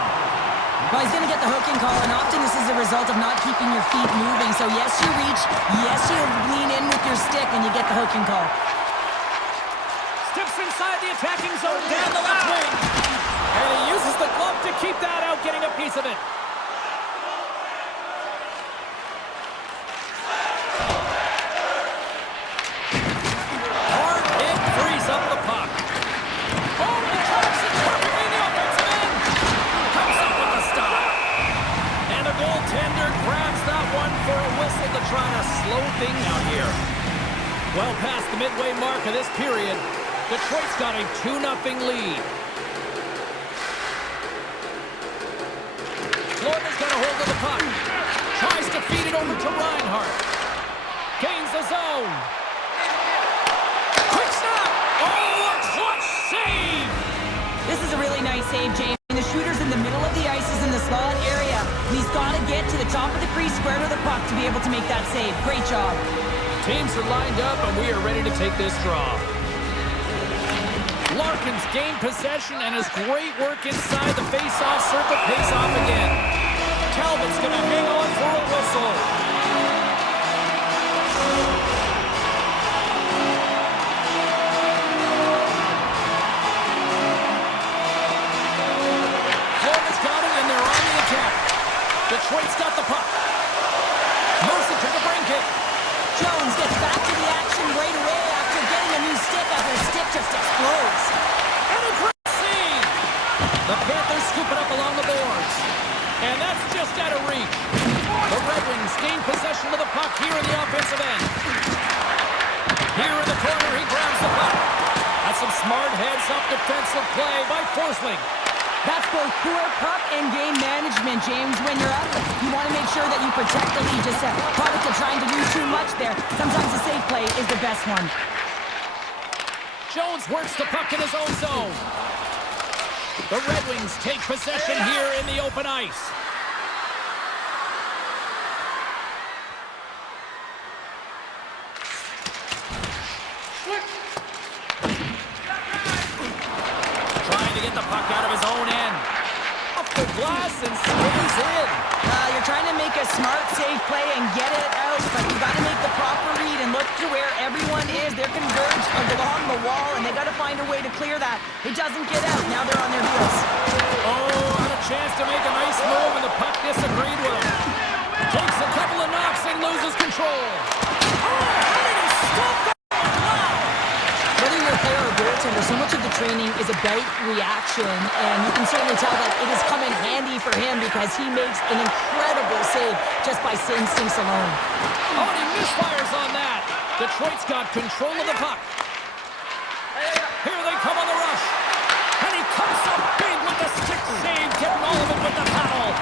Well, he's going to get the hooking call, and often this is a result of not keeping your feet moving. So, yes, you reach, yes, you lean in with your stick, and you get the hooking call. Steps inside the attacking zone down the left wing. And he uses the glove to keep that out, getting a piece of it. Hard hit frees up the puck. Oh, he tracks it perfectly in the offensive end. Comes up with the stop. And the goaltender grabs that one for a whistle to try to slow things down here. Well past the midway mark of this period, Detroit's got a 2-0 lead. Florida's got a hold of the puck. Tries to feed it over to Reinhart. Gains the zone. Quick stop! Oh, a clutch save! This is a really nice save, James. The shooter's in the middle of the ice, is in the slot area. And he's got to get to the top of the crease square to the puck to be able to make that save. Great job. Teams are lined up, and we are ready to take this draw. Larkin's gained possession, and his great work inside the face-off circle pays off again. Talbot's going to hang on for a whistle. Florida's got it, and they're on the attack. Detroit's got the puck. Moves it to the brink it. Jones gets back to the action right away after getting a new stick after his stick just explodes. And a great save! The Panthers scoop it up along the boards. And that's just out of reach. The Red Wings gain possession of the puck here in the offensive end. Here in the corner, he grabs the puck. That's some smart heads-up defensive play by Forsling. That's both poor puck and game management, James. When you're up, you want to make sure that you protect the lead. Just a product of trying to do too much there. Sometimes the safe play is the best one. Jones works the puck in his own zone. The Red Wings take possession here in the open ice. Trying to get the puck out of his own end. Off the glass and stays in. You're trying to make a smart, safe play and get it out, but you got to make the proper read and look to where everyone is. They're converged along the wall, and they got to find a way to clear that. It doesn't get out. Now they're on their heels. Oh, had a chance to make a nice move, and the puck disagreed with him. Takes a couple of knocks and loses control. Oh, how did he stop that? Whether you're a player or a goaltender, so much of the training is about reaction, and you can certainly tell that it has come in handy for him because he makes an incredible save just by instincts alone. Oh, and he misfires on that. Detroit's got control of the puck. Here they come on the rush. And he comes up big with the stick save, getting all of it with the paddle.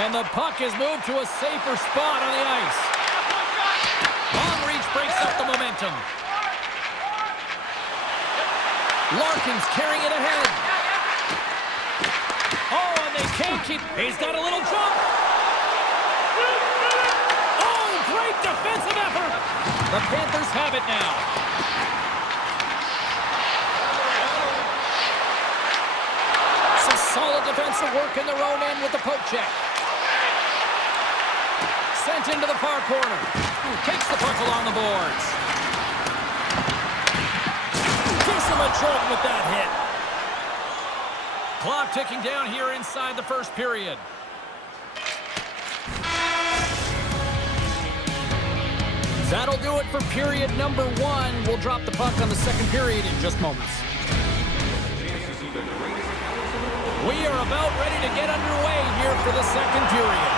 And the puck is moved to a safer spot on the ice. Long reach breaks up the momentum. Larkin's carrying it ahead. Oh, and they can't keep... He's got a little jump. Oh, great defensive effort. The Panthers have it now. Some solid defensive work in their own end with the poke check. Sent into the far corner. Takes the puck along the boards. Gives him a jolt with that hit. Clock ticking down here inside the first period. That'll do it for period number 1. We'll drop the puck on the second period in just moments. We are about ready to get underway here for the second period.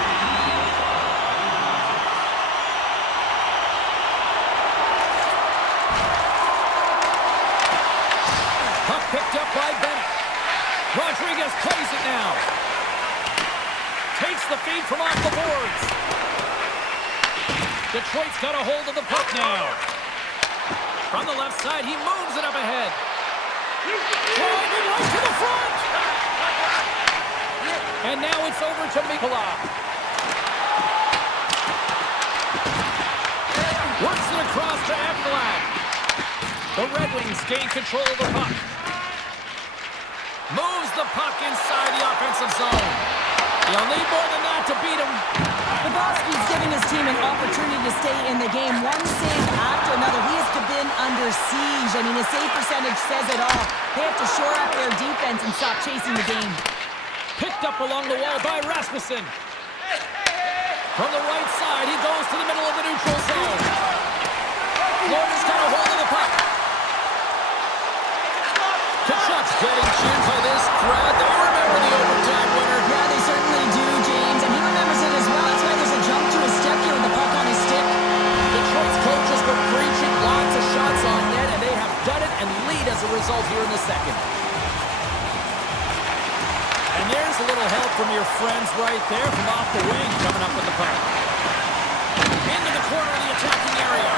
Puck picked up by Bennett. Rodriguez plays it now. Takes the feed from off the boards. Detroit's got a hold of the puck now. From the left side, he moves it up ahead. Driving right to the front. And now it's over to Mikula. Works it across to Ekblad. The Red Wings gain control of the puck. Moves the puck inside the offensive zone. You'll need more than that to beat him. Bobrovsky's giving his team an opportunity to stay in the game. One save after another. He has been been under siege. I mean, the save percentage says it all. They have to shore up their defense and stop chasing the game. Picked up along the wall by Rasmussen. From the right side, he goes to the middle of the neutral zone. Florida's got a hold of the puck. Kachuk's getting cheered by this crowd. They remember the overtime winner. Yeah, they certainly do, James, and he remembers it as well. That's why there's a jump to his step here with the puck on his stick. Detroit's coaches were preaching lots of shots on net, and they have done it and lead as a result here in the second. And there's a little help from your friends right there from off the wing coming up with the puck. Into the corner of the attacking area.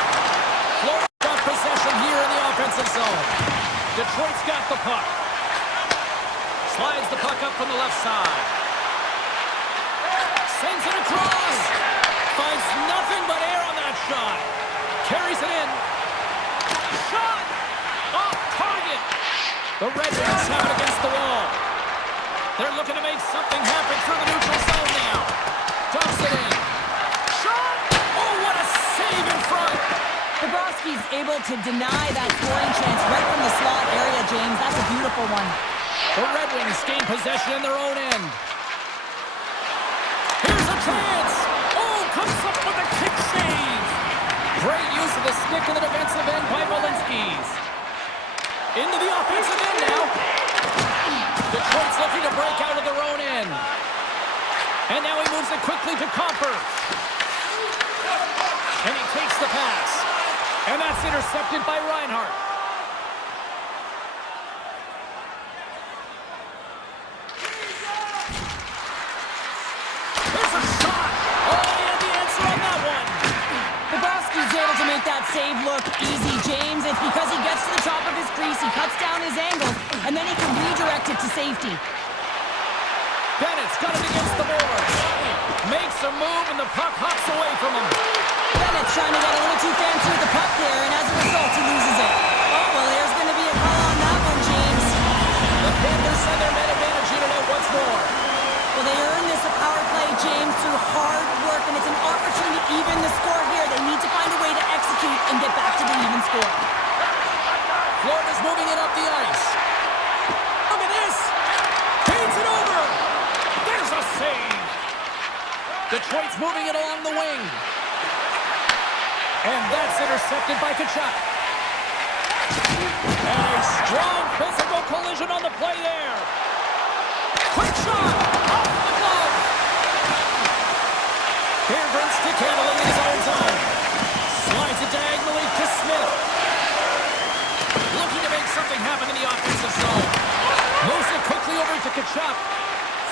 Florida's got possession here in the offensive zone. Detroit's got the puck. Slides the puck up from the left side. Sends it across. Finds nothing but air on that shot. Carries it in. Shot! Off target. The Red Wings have it against the wall. They're looking to make something happen through the neutral zone now. Dumps it in. Shot! Oh, what a save in front. Bobrovsky's able to deny that scoring chance right from the slot area, James. That's a beautiful one. The Red Wings gain possession in their own end. Here's a chance. Oh, comes up with a kick save. Great use of the stick in the defensive end by Walensky's. Into the offensive end now. Detroit's looking to break out of their own end. And now he moves it quickly to Comper. And he takes the pass. And that's intercepted by Reinhart. There's a shot. Oh, he had the answer on that one. Bobrovsky's able to make that save look easy, James. It's because he gets to the top of his crease, he cuts down his angle, and then he can redirect it to safety. Bennett's got it against the boards. Makes a move, and the puck hops away from him. Bennett's trying to get a little too fancy with the puck there, and as a result, he loses it. Oh, well, there's going to be a call on that one, James. The Panthers send their man advantage unit out once more. Well, they earn this a power play, James, through hard work, and it's an opportunity to even the score here. They need to find a way to execute and get back to the even score. Florida's moving it up the ice. Look at this. Feeds it over. There's a save. Detroit's moving it along the wing. And that's intercepted by Kachuk. And a strong physical collision on the play there. Quick shot. Off the glove. Fairburn stick handling in his own zone. Slides it diagonally to Smith. Looking to make something happen in the offensive zone. Moves it quickly over to Kachuk.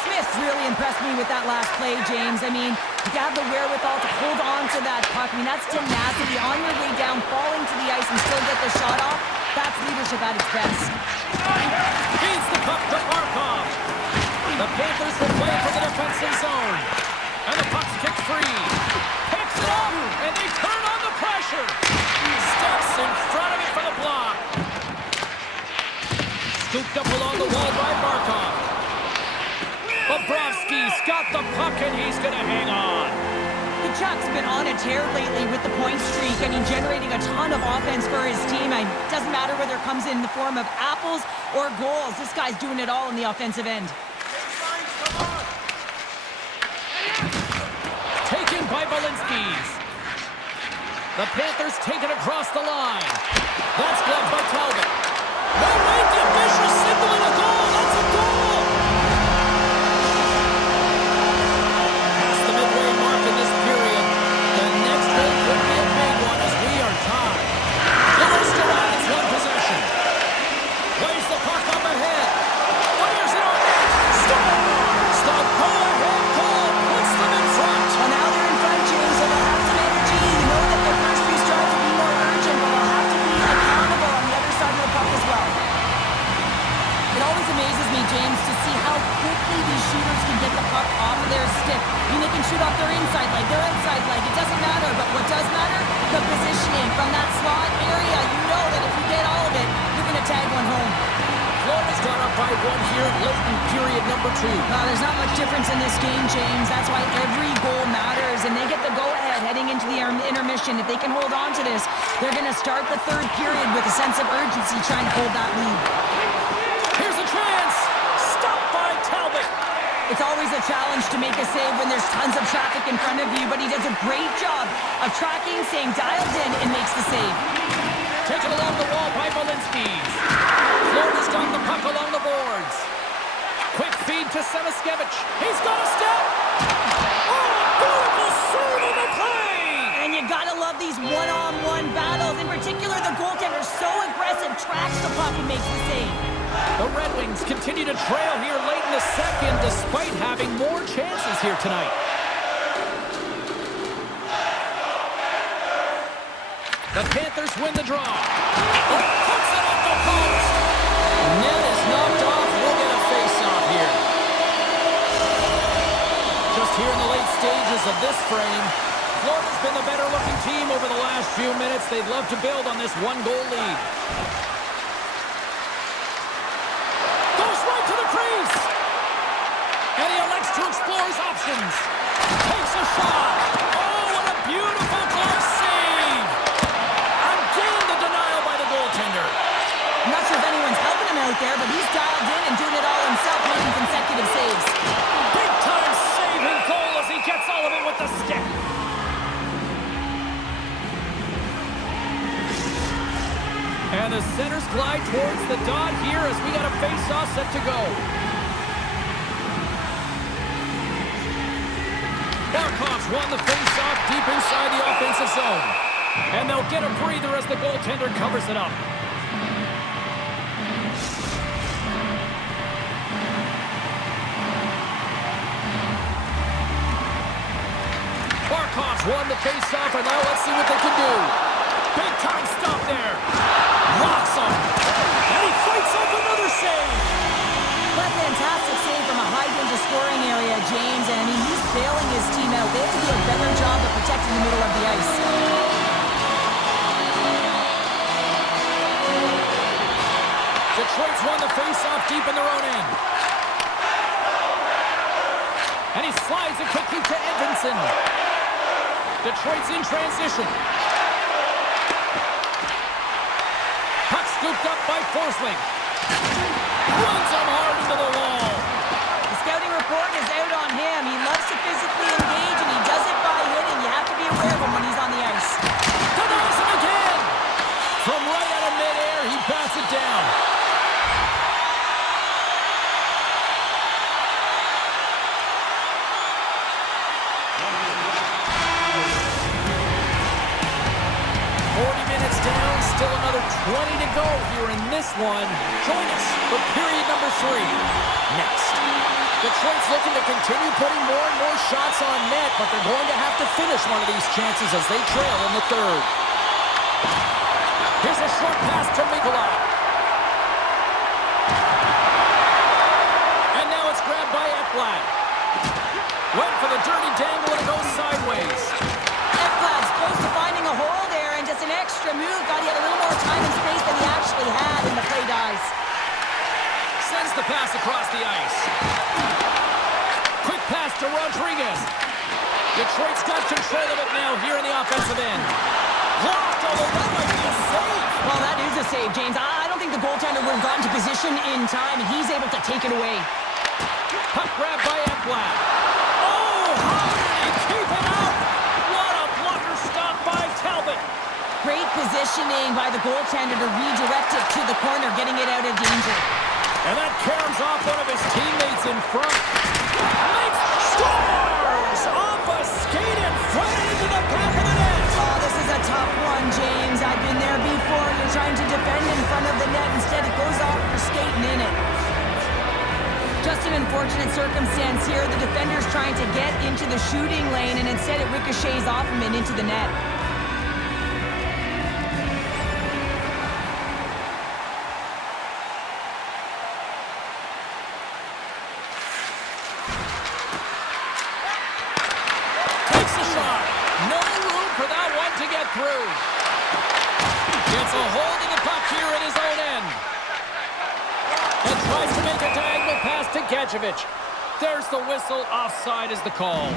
Smith's really impressed me with that last play, James. I mean, you have the wherewithal to hold on to that puck. I mean, that's tenacity on your way down, falling to the ice and still get the shot off. That's leadership at its best. Feeds the puck to Barkov. The Panthers will play for the defensive zone. And the puck's kicked free. Picks it up, and they turn on the pressure. Steps in front of it for the block. Scooped up along the wall by Barkov. Bobrovsky's got the puck, and he's going to hang on. Kachuk's been on a tear lately with the point streak. I mean, generating a ton of offense for his team. It doesn't matter whether it comes in the form of apples or goals. This guy's doing it all on the offensive end. Taken by Walensky's. The Panthers take it across the line. That's blocked by Talbot. No, wait, the official signaling a goal. That's a goal. Past the midway mark in this period. The next goal could be a big one as we are tied. Lewis derives one possession. Plays the puck up ahead. Fires it on net. Scores! The go-ahead goal puts them in front. Well, now they're in front, James, so they'll have some energy. You know that their first few strides will be more urgent, but they'll have to be accountable on the other side of the puck as well. It always amazes me, James, to see how quickly these shooters can get the puck off of their stick. I mean, they can shoot off their inside leg, their outside leg. It doesn't matter, but what does matter? The positioning from that slot area. You know that if you get all of it, you're going to tag one home. Florida's gone up by one here late in period number 2. There's not much difference in this game, James. That's why every goal matters, and they get the go-ahead spread heading into the intermission. If they can hold on to this, they're going to start the third period with a sense of urgency trying to hold that lead. Here's a chance. Stopped by Talbot. It's always a challenge to make a save when there's tons of traffic in front of you, but he does a great job of tracking, staying dialed in, and makes the save. Taken along the wall by Balinskis. Florida's got the puck along the boards. Quick feed to Semiskevich. He's got a step. Oh, beautiful save on the play. And you gotta love these one-on-one battles. In particular, the goaltender so aggressive, tracks the puck and makes the save. The Red Wings continue to trail here late in the second despite having more chances here tonight. The Panthers win the draw. Oh, puts it off the post. Net is knocked off. We'll get a face-off here. Just here in the late stages of this frame, Florida's been the better-looking team over the last few minutes. They'd love to build on this one-goal lead. Goes right to the crease. And he elects to explore his options. Takes a shot. Oh, what a beautiful glove save. Again, the denial by the goaltender. I'm not sure if anyone's helping him out there, but he's dialed in and doing it all himself, making consecutive saves. Big-time save and goal as he gets all of it with the stick. And the centers glide towards the dot here as we got a face-off set to go. Barkov's won the face-off deep inside the offensive zone. And they'll get a breather as the goaltender covers it up. Barkov's won the face-off, and now let's see what they can do. Big-time stop there. Rocks him. And he fights off another save. What a fantastic save from a high-danger scoring area, James. And I mean, he's bailing his team out. They have to do a better job of protecting the middle of the ice. Detroit's won the face-off deep in their own end. And he slides it quickly to Edvinsson. Detroit's in transition. Puck scooped up by Forsling. Runs him hard into the wall. The scouting report is out on him. He loves to physically engage, and he does it by hitting. You have to be aware of him when he's on the ice. Denies him again. From right out of midair, he bats it down. Down, still another 20 to go here in this one. Join us for period number 3. Next. Detroit's looking to continue putting more and more shots on net, but they're going to have to finish one of these chances as they trail in the third. Here's a short pass to Mikula. And now it's grabbed by Ekblad. Went for the dirty dangle and it goes sideways. Ekblad's close to finding a hole there, and just an extra move. Thought he had a little more time and space than he actually had, and the play dies. Sends the pass across the ice. Quick pass to Rodriguez. Detroit's got control of it now here in the offensive end. Blocked, although that might be a save. Well, that is a save, James. I don't think the goaltender would have gotten to position in time, and he's able to take it away. Puck grab by Ekblad. Oh, how did he keep it out? What a blocker stop by Talbot. Great positioning by the goaltender to redirect it to the corner, getting it out of danger. And that caroms off one of his teammates in front. Makes scores! Off a skate in front and into the back of the net. Oh, this is a tough one, James. I've been there before. You're trying to defend in front of the net. Instead, it goes off for skating in it. Just an unfortunate circumstance here. The defender's trying to get into the shooting lane, and instead it ricochets off him and into the net. Takes a shot. No room for that one to get through. Gets a hold of the puck here at his own end. And tries to make a diagonal pass to Gadjevich. There's the whistle. Offside is the call.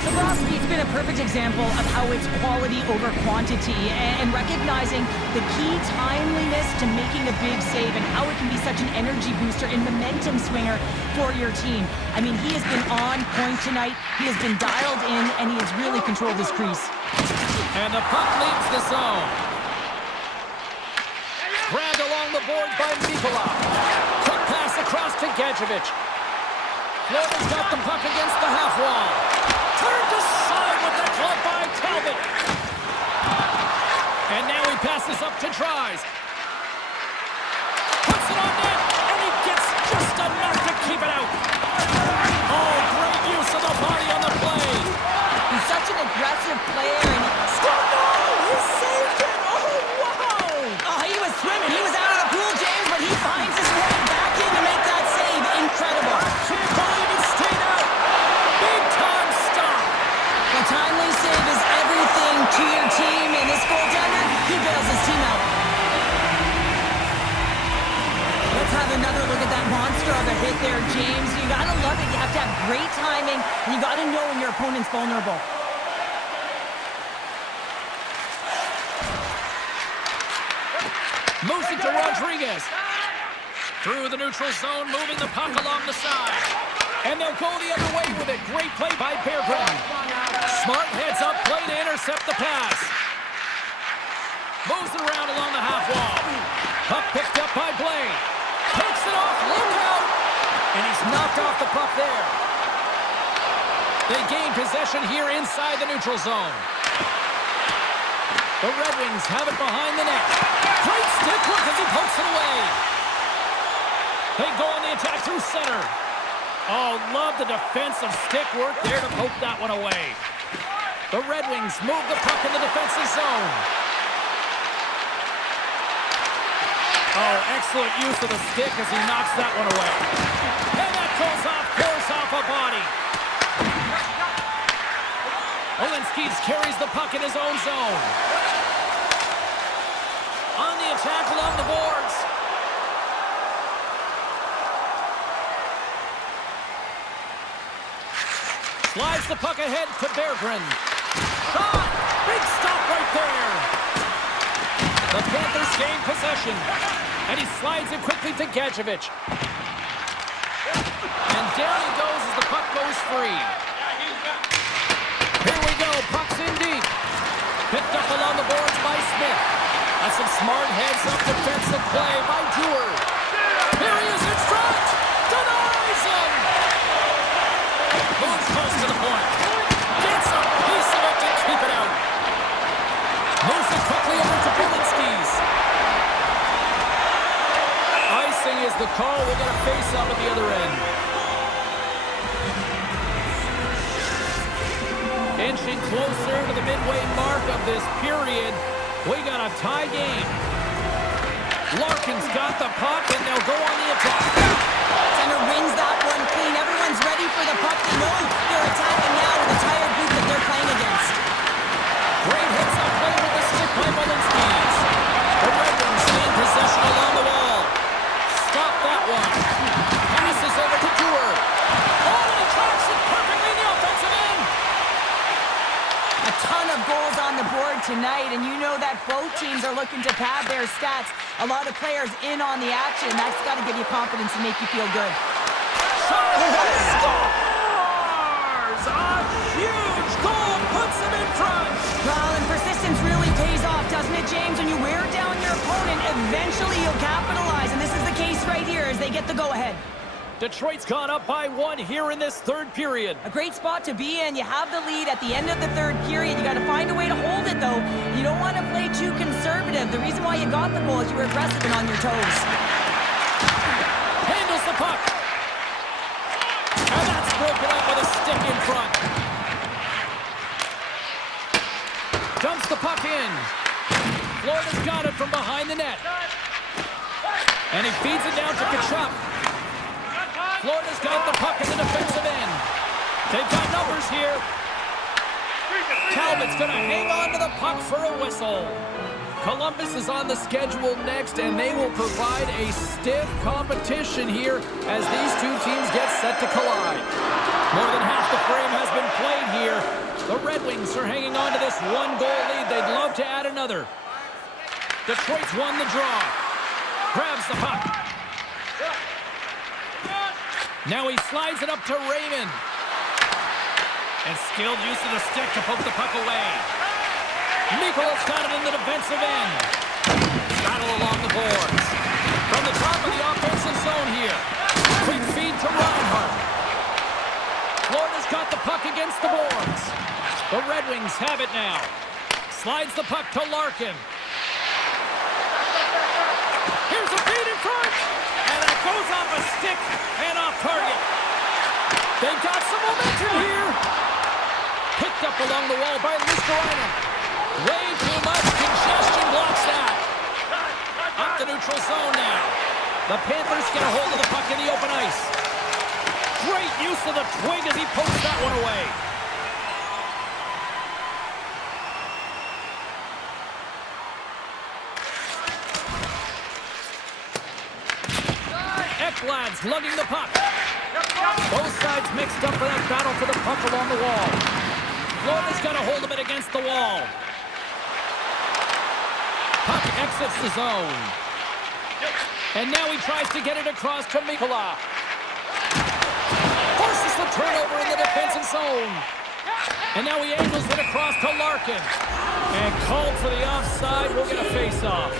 Bobrovsky's been a perfect example of how it's quality over quantity and recognizing the key timeliness to making a big save and how it can be such an energy booster and momentum swinger for your team. I mean, he has been on point tonight. He has been dialed in, and he has really controlled his crease. And the puck leaves the zone. Grabbed along the board by Nikolai. Quick pass across to Gadjevich. Florida's got the puck against the half wall. Turned aside with the glove by Talbot. And now he passes up to Tries. Puts it on net, and he gets just enough to keep it out. Oh, great use of the body on the play. He's such an aggressive player, and he saved it! Oh, wow! Oh, he was swimming. He was out of the pool, James, but he finds his way back in to make that save. Incredible. Can't believe it stayed out. Big time stop. A timely save is everything to your team, and this goaltender, he bails his team out. Let's have another look at that monster of a hit there, James. You gotta love it. You have to have great timing, and you gotta know when your opponent's vulnerable. Moves it to Rodriguez. Through the neutral zone, moving the puck along the side. And they'll go the other way with it. Great play by Beargren. Smart heads up play to intercept the pass. Moves it around along the half wall. Puck picked up by Blaine. Takes it off, look out! And he's knocked off the puck there. They gain possession here inside the neutral zone. The Red Wings have it behind the net. Great stick work as he pokes it away. They go on the attack through center. Oh, love the defensive stick work there to poke that one away. The Red Wings move the puck in the defensive zone. Oh, excellent use of the stick as he knocks that one away. And that goes off course off a body. Olinskis carries the puck in his own zone. On the attack along the boards. Slides the puck ahead to Beargren. Shot! Big stop right there. The Panthers gain possession. And he slides it quickly to Gadjevich. And down he goes as the puck goes free. Here we go. Puck's in deep. Picked up along the boards by Smith. That's some smart heads-up defensive play by Dewar. Here he is in front. Denies him. Moves close to the point. Gets a piece of it to keep it out. Moves it quickly over to Polinskis. Icing is the call. We'll get a face-up at the other end. Inching closer to the midway mark of this period. We got a tie game. Larkin's got the puck, and they'll go on the attack. Center wins that one clean. Everyone's ready for the puck. They know they're attacking now with the tired group that they're playing against. Great hits up play with the stick by Molinskis. The Red Wings gain possession along the wall. Stop that one. Passes over to Dewar. Oh, and he tracks it perfectly in the offensive end. A ton of goals on the board tonight, and you know that both teams are looking to pad their stats. A lot of players in on the action. That's got to give you confidence and make you feel good. Scores! A huge goal puts them in front. Well, and persistence really pays off, doesn't it, James? When you wear down your opponent, eventually you'll capitalize, and this is the case right here as they get the go-ahead. Detroit's gone up by one here in this third period. A great spot to be in. You have the lead at the end of the third period. You got to find a way to hold it, though. You don't want to play too conservative. The reason why you got the goal is you were aggressive and on your toes. Handles the puck. And that's broken up with a stick in front. Dumps the puck in. Florida's got it from behind the net. And he feeds it down to Tkachuk. Florida's got the puck in the defensive end. They've got numbers here. Talbot's going to hang on to the puck for a whistle. Columbus is on the schedule next, and they will provide a stiff competition here as these two teams get set to collide. More than half the frame has been played here. The Red Wings are hanging on to this one-goal lead. They'd love to add another. Detroit's won the draw. Grabs the puck. Now he slides it up to Raymond. And skilled use of the stick to poke the puck away. Mikola's got it in the defensive end. Battle along the boards. From the top of the offensive zone here. Quick feed to Reinhart. Florida's got the puck against the boards. The Red Wings have it now. Slides the puck to Larkin. Here's a feed in front. And it goes off a stick and off target. They've got some momentum here. Picked up along the wall by Luskerainen. Way too much congestion blocks that. Up the neutral zone now. The Panthers get a hold of the puck in the open ice. Great use of the twig as he pokes that one away. Ekblad's lugging the puck. Both sides mixed up for that battle for the puck along the wall. Florida's got a hold of it against the wall. Puck exits the zone. And now he tries to get it across to Mikola. Forces the turnover in the defensive zone. And now he angles it across to Larkin. And called for the offside. We'll get a face-off.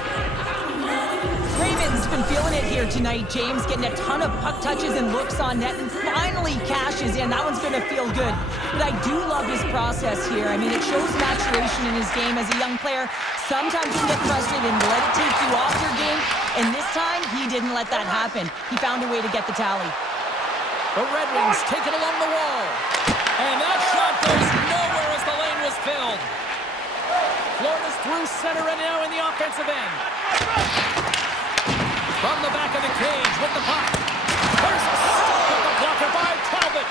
Raymond's been feeling it here tonight, James, getting a ton of puck touches and looks on net, and finally cashes in. That one's going to feel good. But I do love his process here. I mean, it shows maturation in his game as a young player. Sometimes you get frustrated and let it take you off your game, and this time, he didn't let that happen. He found a way to get the tally. The Red Wings take it along the wall. And that shot goes nowhere as the lane was filled. Florida's through center and now in the offensive end. From the back of the cage with the puck. There's a stop with the blocker by Talbot.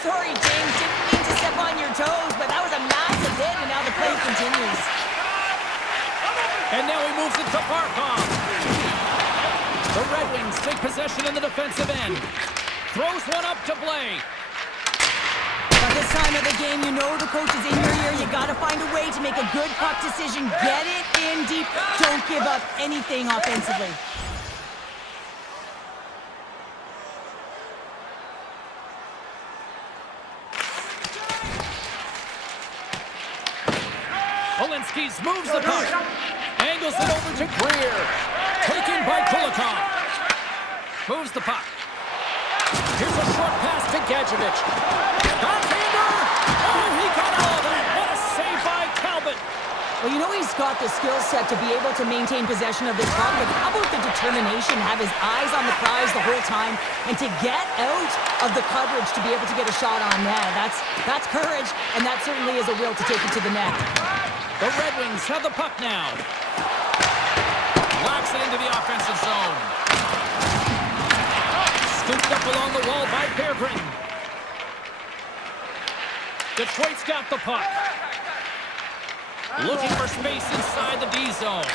Sorry, James, didn't mean to step on your toes, but that was a massive hit, and now the play continues. And now he moves it to Barkov. The Red Wings take possession in the defensive end. Throws one up to Blake. By this time of the game, you know the coach is in your ear. You got to find a way to make a good puck decision. Get it in deep. Don't give up anything offensively. Walensky moves the puck. Angles it over to Greer. Taken by Kulikov. Moves the puck. Here's a short pass to Gadjevich. Backhander! Oh, he got all of it! What a save by Talbot! Well, you know he's got the skill set to be able to maintain possession of this puck, but how about the determination, have his eyes on the prize the whole time, and to get out of the coverage to be able to get a shot on net. That's courage, and that certainly is a will to take it to the net. The Red Wings have the puck now. Locks it into the offensive zone. Scooped up along the wall by Berggren. Detroit's got the puck. Looking for space inside the D zone.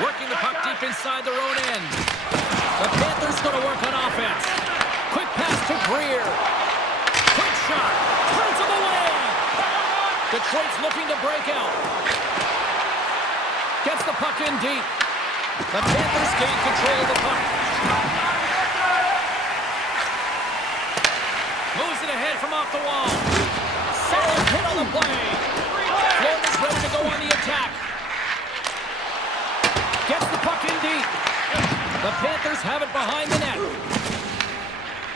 Working the puck deep inside their own end. The Panthers going to work on offense. Quick pass to Greer. Quick shot. Turns him away. Detroit's looking to break out. Gets the puck in deep. The Panthers gain control of the puck. Moves it ahead from off the wall. Solid hit on the play. Florida's ready to go on the attack. Gets the puck in deep. The Panthers have it behind the net.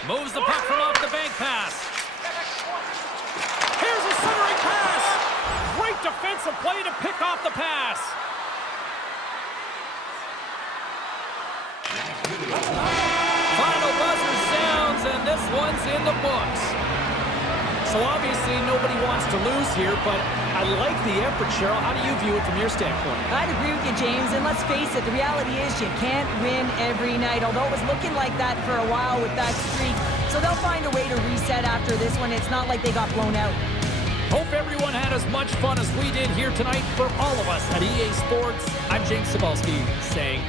Moves the puck from off the bank pass. Here's a centering pass. Great defensive play to pick off the pass. Final buzzer sounds, and this one's in the books. So obviously nobody wants to lose here, but I like the effort, Cheryl. How do you view it from your standpoint? I'd agree with you, James, and let's face it, the reality is you can't win every night, although it was looking like that for a while with that streak. So they'll find a way to reset after this one. It's not like they got blown out. Hope everyone had as much fun as we did here tonight. For all of us at EA Sports, I'm James Cebulski saying